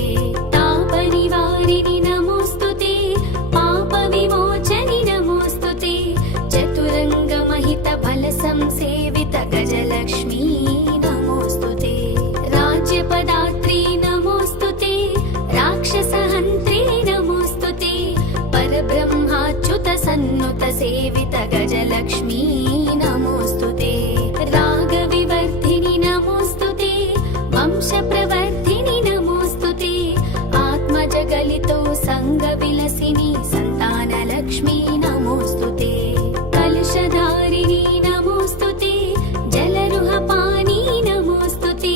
तापनिवारिणि नमोस्तुते पाप सेवित गजलक्ष्मी नमोऽस्तुते रागविवर्धिनि नमोऽस्तुते वंशप्रवर्धिनि नमोऽस्तुते आत्मजगलितो संगविलसिनि संतानलक्ष्मी नमोऽस्तुते कलशधारिणी नमोऽस्तुते जलरुहपानी नमोऽस्तुते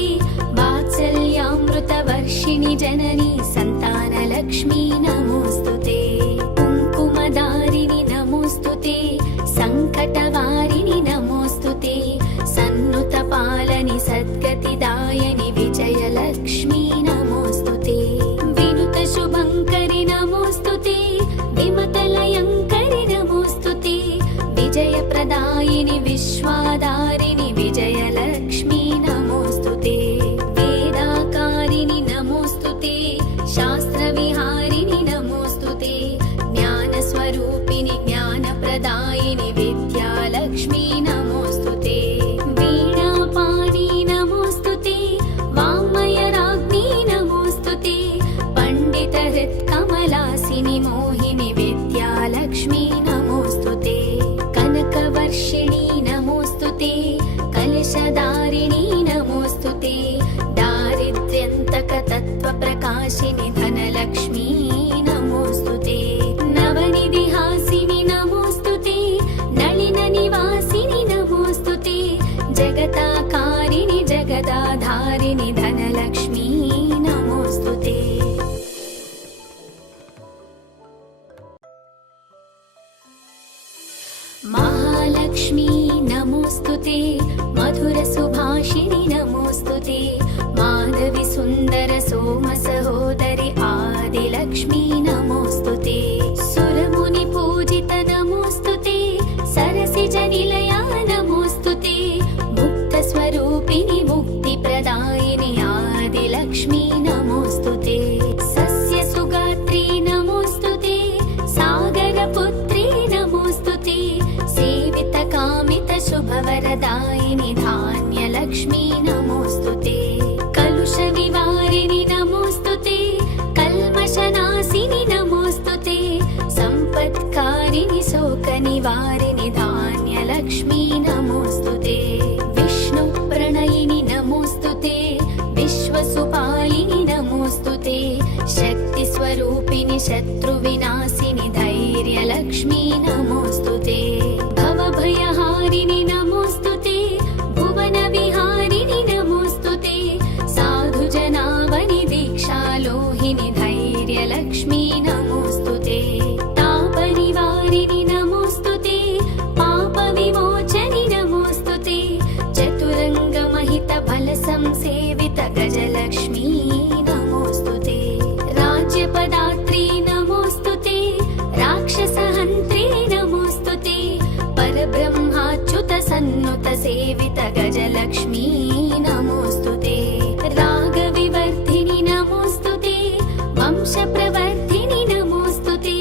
वात्सल्यामृतवर्षिणि जननी संतानलक्ष्मी नमोऽस्तुते कुङ्कुमधारिणि नमोऽस्तुते सङ्कटवारिणि नमोऽस्तुते सन्नुतपालनि सद्गतिदायनि विजयलक्ष्मी नमोऽस्तुते विनुतशुभङ्करि नमोऽस्तुते विमतलयङ्करि नमोऽस्तुते विजयप्रदायिनि विश्वाधारिणि विजयलक्ष्मी नमोऽस्तुते वेदाकारिणि नमोऽस्तुते शास्त्रविहारिणि नमोऽस्तुते ज्ञानस्वरूपिणि ज्ञानप्रदायिनि विद्यालक्ष्मी नमोऽस्तुते वीणापाणि नमोऽस्तुते वाङ्मयराज्ञी नमोऽस्तुते पण्डितहृत्कमलासिनि मोहिनि विद्यालक्ष्मी नमोऽस्तुते कनकवर्षिणि नमोऽस्तुते कलशधारिणी नमोऽस्तुते दारिद्र्यन्तकतत्त्वप्रकाशिनि धनलक्ष्मी नमोऽस्तुते नवनिधिहासिनि नमोऽस्तुते नलिननिवासिनि नमोऽस्तुते जगताकारिणि जगदाधारिणि धनलक्ष्मी नमोऽस्तुते महालक्ष्मी नमोऽस्तुते मधुरसुभाषिणि नमोऽस्तुते माधवी सुन्दर सोमसहोदरि आदिलक्ष्मी नमोऽस्तुते सुरमुनिपूजित नमोऽस्तुते सरसिजनिलया नमोऽस्तुते मुक्तस्वरूपिणि मुक्तिप्रदायिनि आदिलक्ष्मी नमोऽस्तुते सस्यसुगात्री नमोऽस्तुते सागरपुत्री नमोऽस्तुते सेवितकामितशुभवरदायिनि धान्यलक्ष्मी नमोऽस्तुते कलुषविवारिणि नमोऽस्तुते कल्मषनाशिनि नमोऽस्तुते सम्पत्कारिणि शोकनिवारिणि धान्यलक्ष्मी नमोऽस्तुते विष्णुप्रणयिनि नमोऽस्तुते विश्वसुपालिनि नमोऽस्तुते शक्तिस्वरूपिणि शत्रुविनाशिनि धैर्यलक्ष्मी नमोऽस्तुते भवभयहारिणि नमोऽस्तुते भुवनविहारिणि नमोऽस्तुते साधुजनावनि दीक्षालोहिनि धैर्यलक्ष्मी नमोऽस्तुते तापनिवारिणि नमोऽस्तुते पापविमोचनि नमोऽस्तुते चतुरङ्गमहितफलसंसेवित गजलक्ष्मी नमोऽस्तुते राज्यपदात्री नमोऽस्तुते राक्षसहन्त्री नमोऽस्तुते परब्रह्माच्युतसन्नुतसेवित गजलक्ष्मी नमोऽस्तुते रागविवर्धिनि नमोऽस्तुते वंशप्रवर्धिनि नमोऽस्तुते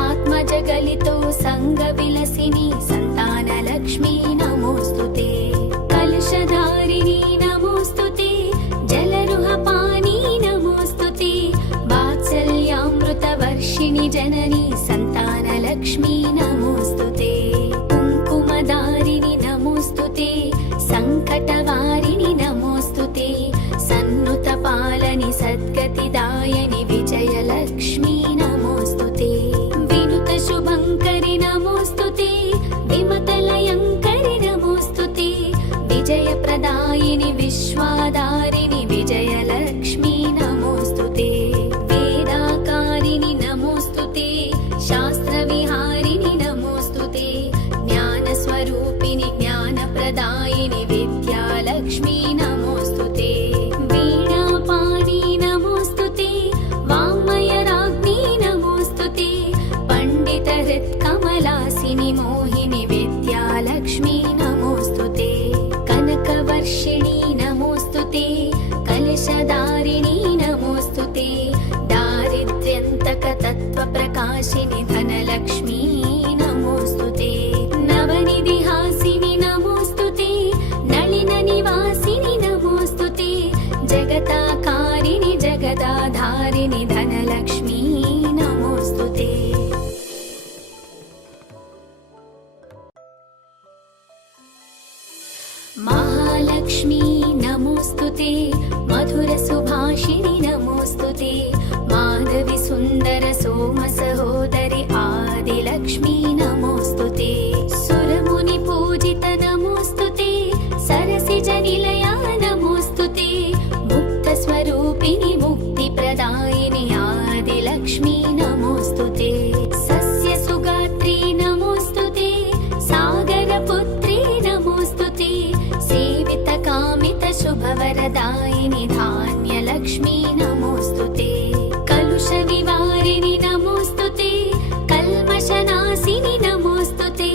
आत्मजगलितो संगविलसिनि संतानलक्ष्मी नमोऽस्तुते कलशधारिणी नमोऽस्तुते जलरुहपानी नमोऽस्तुते वात्सल्यामृतवर्षिणि जननी संतानलक्ष्मी नमोऽस्तुते कुङ्कुमधारिणि नमोऽस्तुते सङ्कटवारिणि नमोऽस्तुते सन्नुतपालनि सद्गतिदायनि विजयलक्ष्मी नमोऽस्तुते विनुतशुभङ्करि नमोऽस्तुते विमतलयङ्करि नमोऽस्तुते विजयप्रदायिनि विश्वाधारिणि विजयलक्ष्मी नमोऽस्तुते वेदाकारिणि नमोऽस्तुते शास्त्रविहारिणि नमोऽस्तुते ज्ञानस्वरूपिणि ज्ञानप्रदायिनि विद्यालक्ष्मी नमोऽस्तुते वीणापाणि नमोऽस्तुते वाङ्मयराज्ञी नमोऽस्तुते पण्डितहृत्कमलासिनि मोहिनि विद्यालक्ष्मी नमोऽस्तुते कनकवर्षिणि नमोऽस्तुते कलशधारिणी नमोऽस्तुते दारिद्र्यन्तकतत्त्वप्रकाशिनि धनलक्ष्मी नमोऽस्तुते नवनिधिहासिनि नमोऽस्तुते नलिननिवासिनि नमोऽस्तुते जगताकारिणि जगदाधारिणि धनलक्ष्मी नमोऽस्तुते ते मधुरसुभाषिणि नमोऽस्तु ते माधवि सुन्दर सोम सहोदरि आदिलक्ष्मी नमोऽस्तु ते सुरमुनिपूजित नमोऽस्तु ते सरसिजनिलया नमोऽस्तु ते मुक्तस्वरूपिणि मुक्तिप्रदायिनि आदिलक्ष्मी नमोऽस्तु ते सस्यसुगात्री नमोऽस्तु ते सागरपुत्री नमोऽस्तु ते सेवितकामितशुभवरदायिनि धान्यलक्ष्मी नमोऽस्तु ते कलुषविवारिणि नमोऽस्तु ते कल्मषनाशिनि नमोऽस्तु ते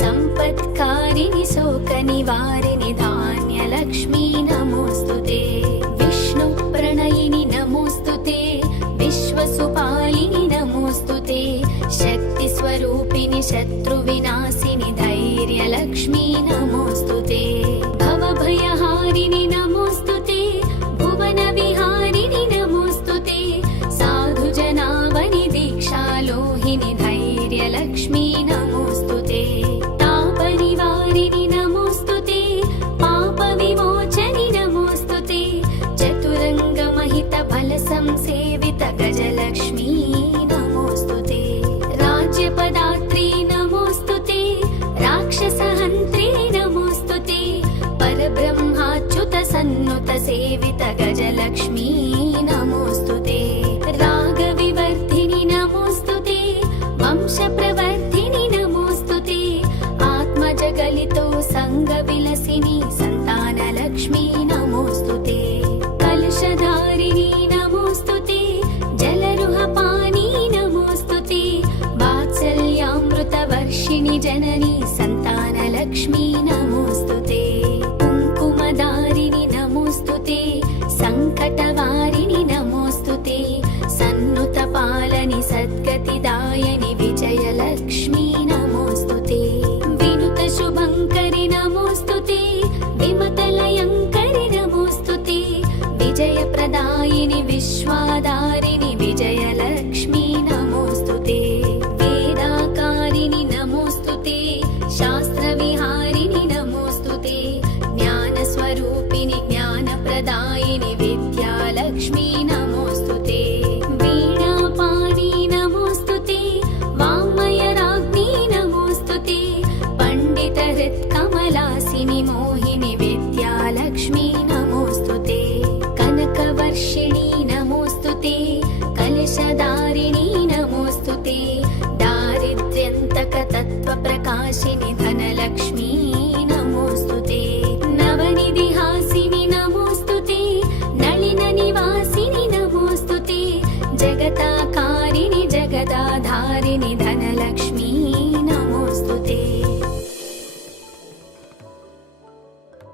सम्पत्कारिणि शोकनिवारिणि धान्यलक्ष्मी नमोऽस्तु ते विष्णुप्रणयिनि नमोऽस्तु ते विश्वसुपालिनि नमोऽस्तु ते शक्तिस्वरूपिणि शत्रुविनाशिनि धैर्यलक्ष्मी नमोऽस्तु ते भवभयहारिणि नमोऽस्तु ते भुवनविहारिणि नमोऽस्तु ते साधुजनावनि दीक्षालोहिनि धैर्यलक्ष्मी नमोऽस्तु ते तापनिवारिणि नमोऽस्तु ते पापविमोचनि नमोऽस्तु ते चतुरङ्गमहितफलसंसेवित गजलक्ष्मी नमोऽस्तु ते राज्यपदात्री नमोऽस्तु ते राक्षसहन्त्री नमोऽस्तु ते परब्रह्माच्युतसन्नुत सेवित गजलक्ष्मी नमोऽस्तु ते रागविवर्धिनि नमोऽस्तु ते वंशप्रवर्धिनि नमोऽस्तु ते आत्मजगलितो सङ्गविलसिनि सन्तानलक्ष्मी नमोऽस्तु ते कलशधारिणि नमोऽस्तु ते जलरुहपानी नमोऽस्तु ते वात्सल्यामृतवर्षिणि जननी सन्तानलक्ष्मी नमोऽस्तु ते कुङ्कुमधारिणि नमोऽस्तु ते सङ्कटवारिणि नमोऽस्तु ते सन्नुतपालनि सद्गतिदायनि विजयलक्ष्मी नमोऽस्तु ते विनुतशुभङ्करि नमोऽस्तु ते विमतलयङ्करि नमोऽस्तु ते विजयप्रदायिनि विश्वाधारिणि विजयलक्ष्मी नमोऽस्तु ते वेदाकारिणि नमोऽस्तु ते शास्त्रविहारिणि नमोऽस्तु ते ज्ञानस्वरूपिणि ज्ञानप्रदायिनि विद्यालक्ष्मी नमोऽस्तु ते वीणापाणि नमोऽस्तु ते वाङ्मयराज्ञी नमोऽस्तु ते पण्डितहृत्कमलासिनि मोहिनि विद्यालक्ष्मी नमोऽस्तु ते कनकवर्षिणि नमोऽस्तु ते कलशधारिणि नमोऽस्तु ते दारिद्र्यन्तकतत्त्वप्रकाशिनि धनलक्ष्मी नमोऽस्तु ते नवनिधिहासिनि नमोऽस्तु ते नलिननिवासिनि नमोऽस्तु ते जगताकारिणि जगदाधारिणि धनलक्ष्मी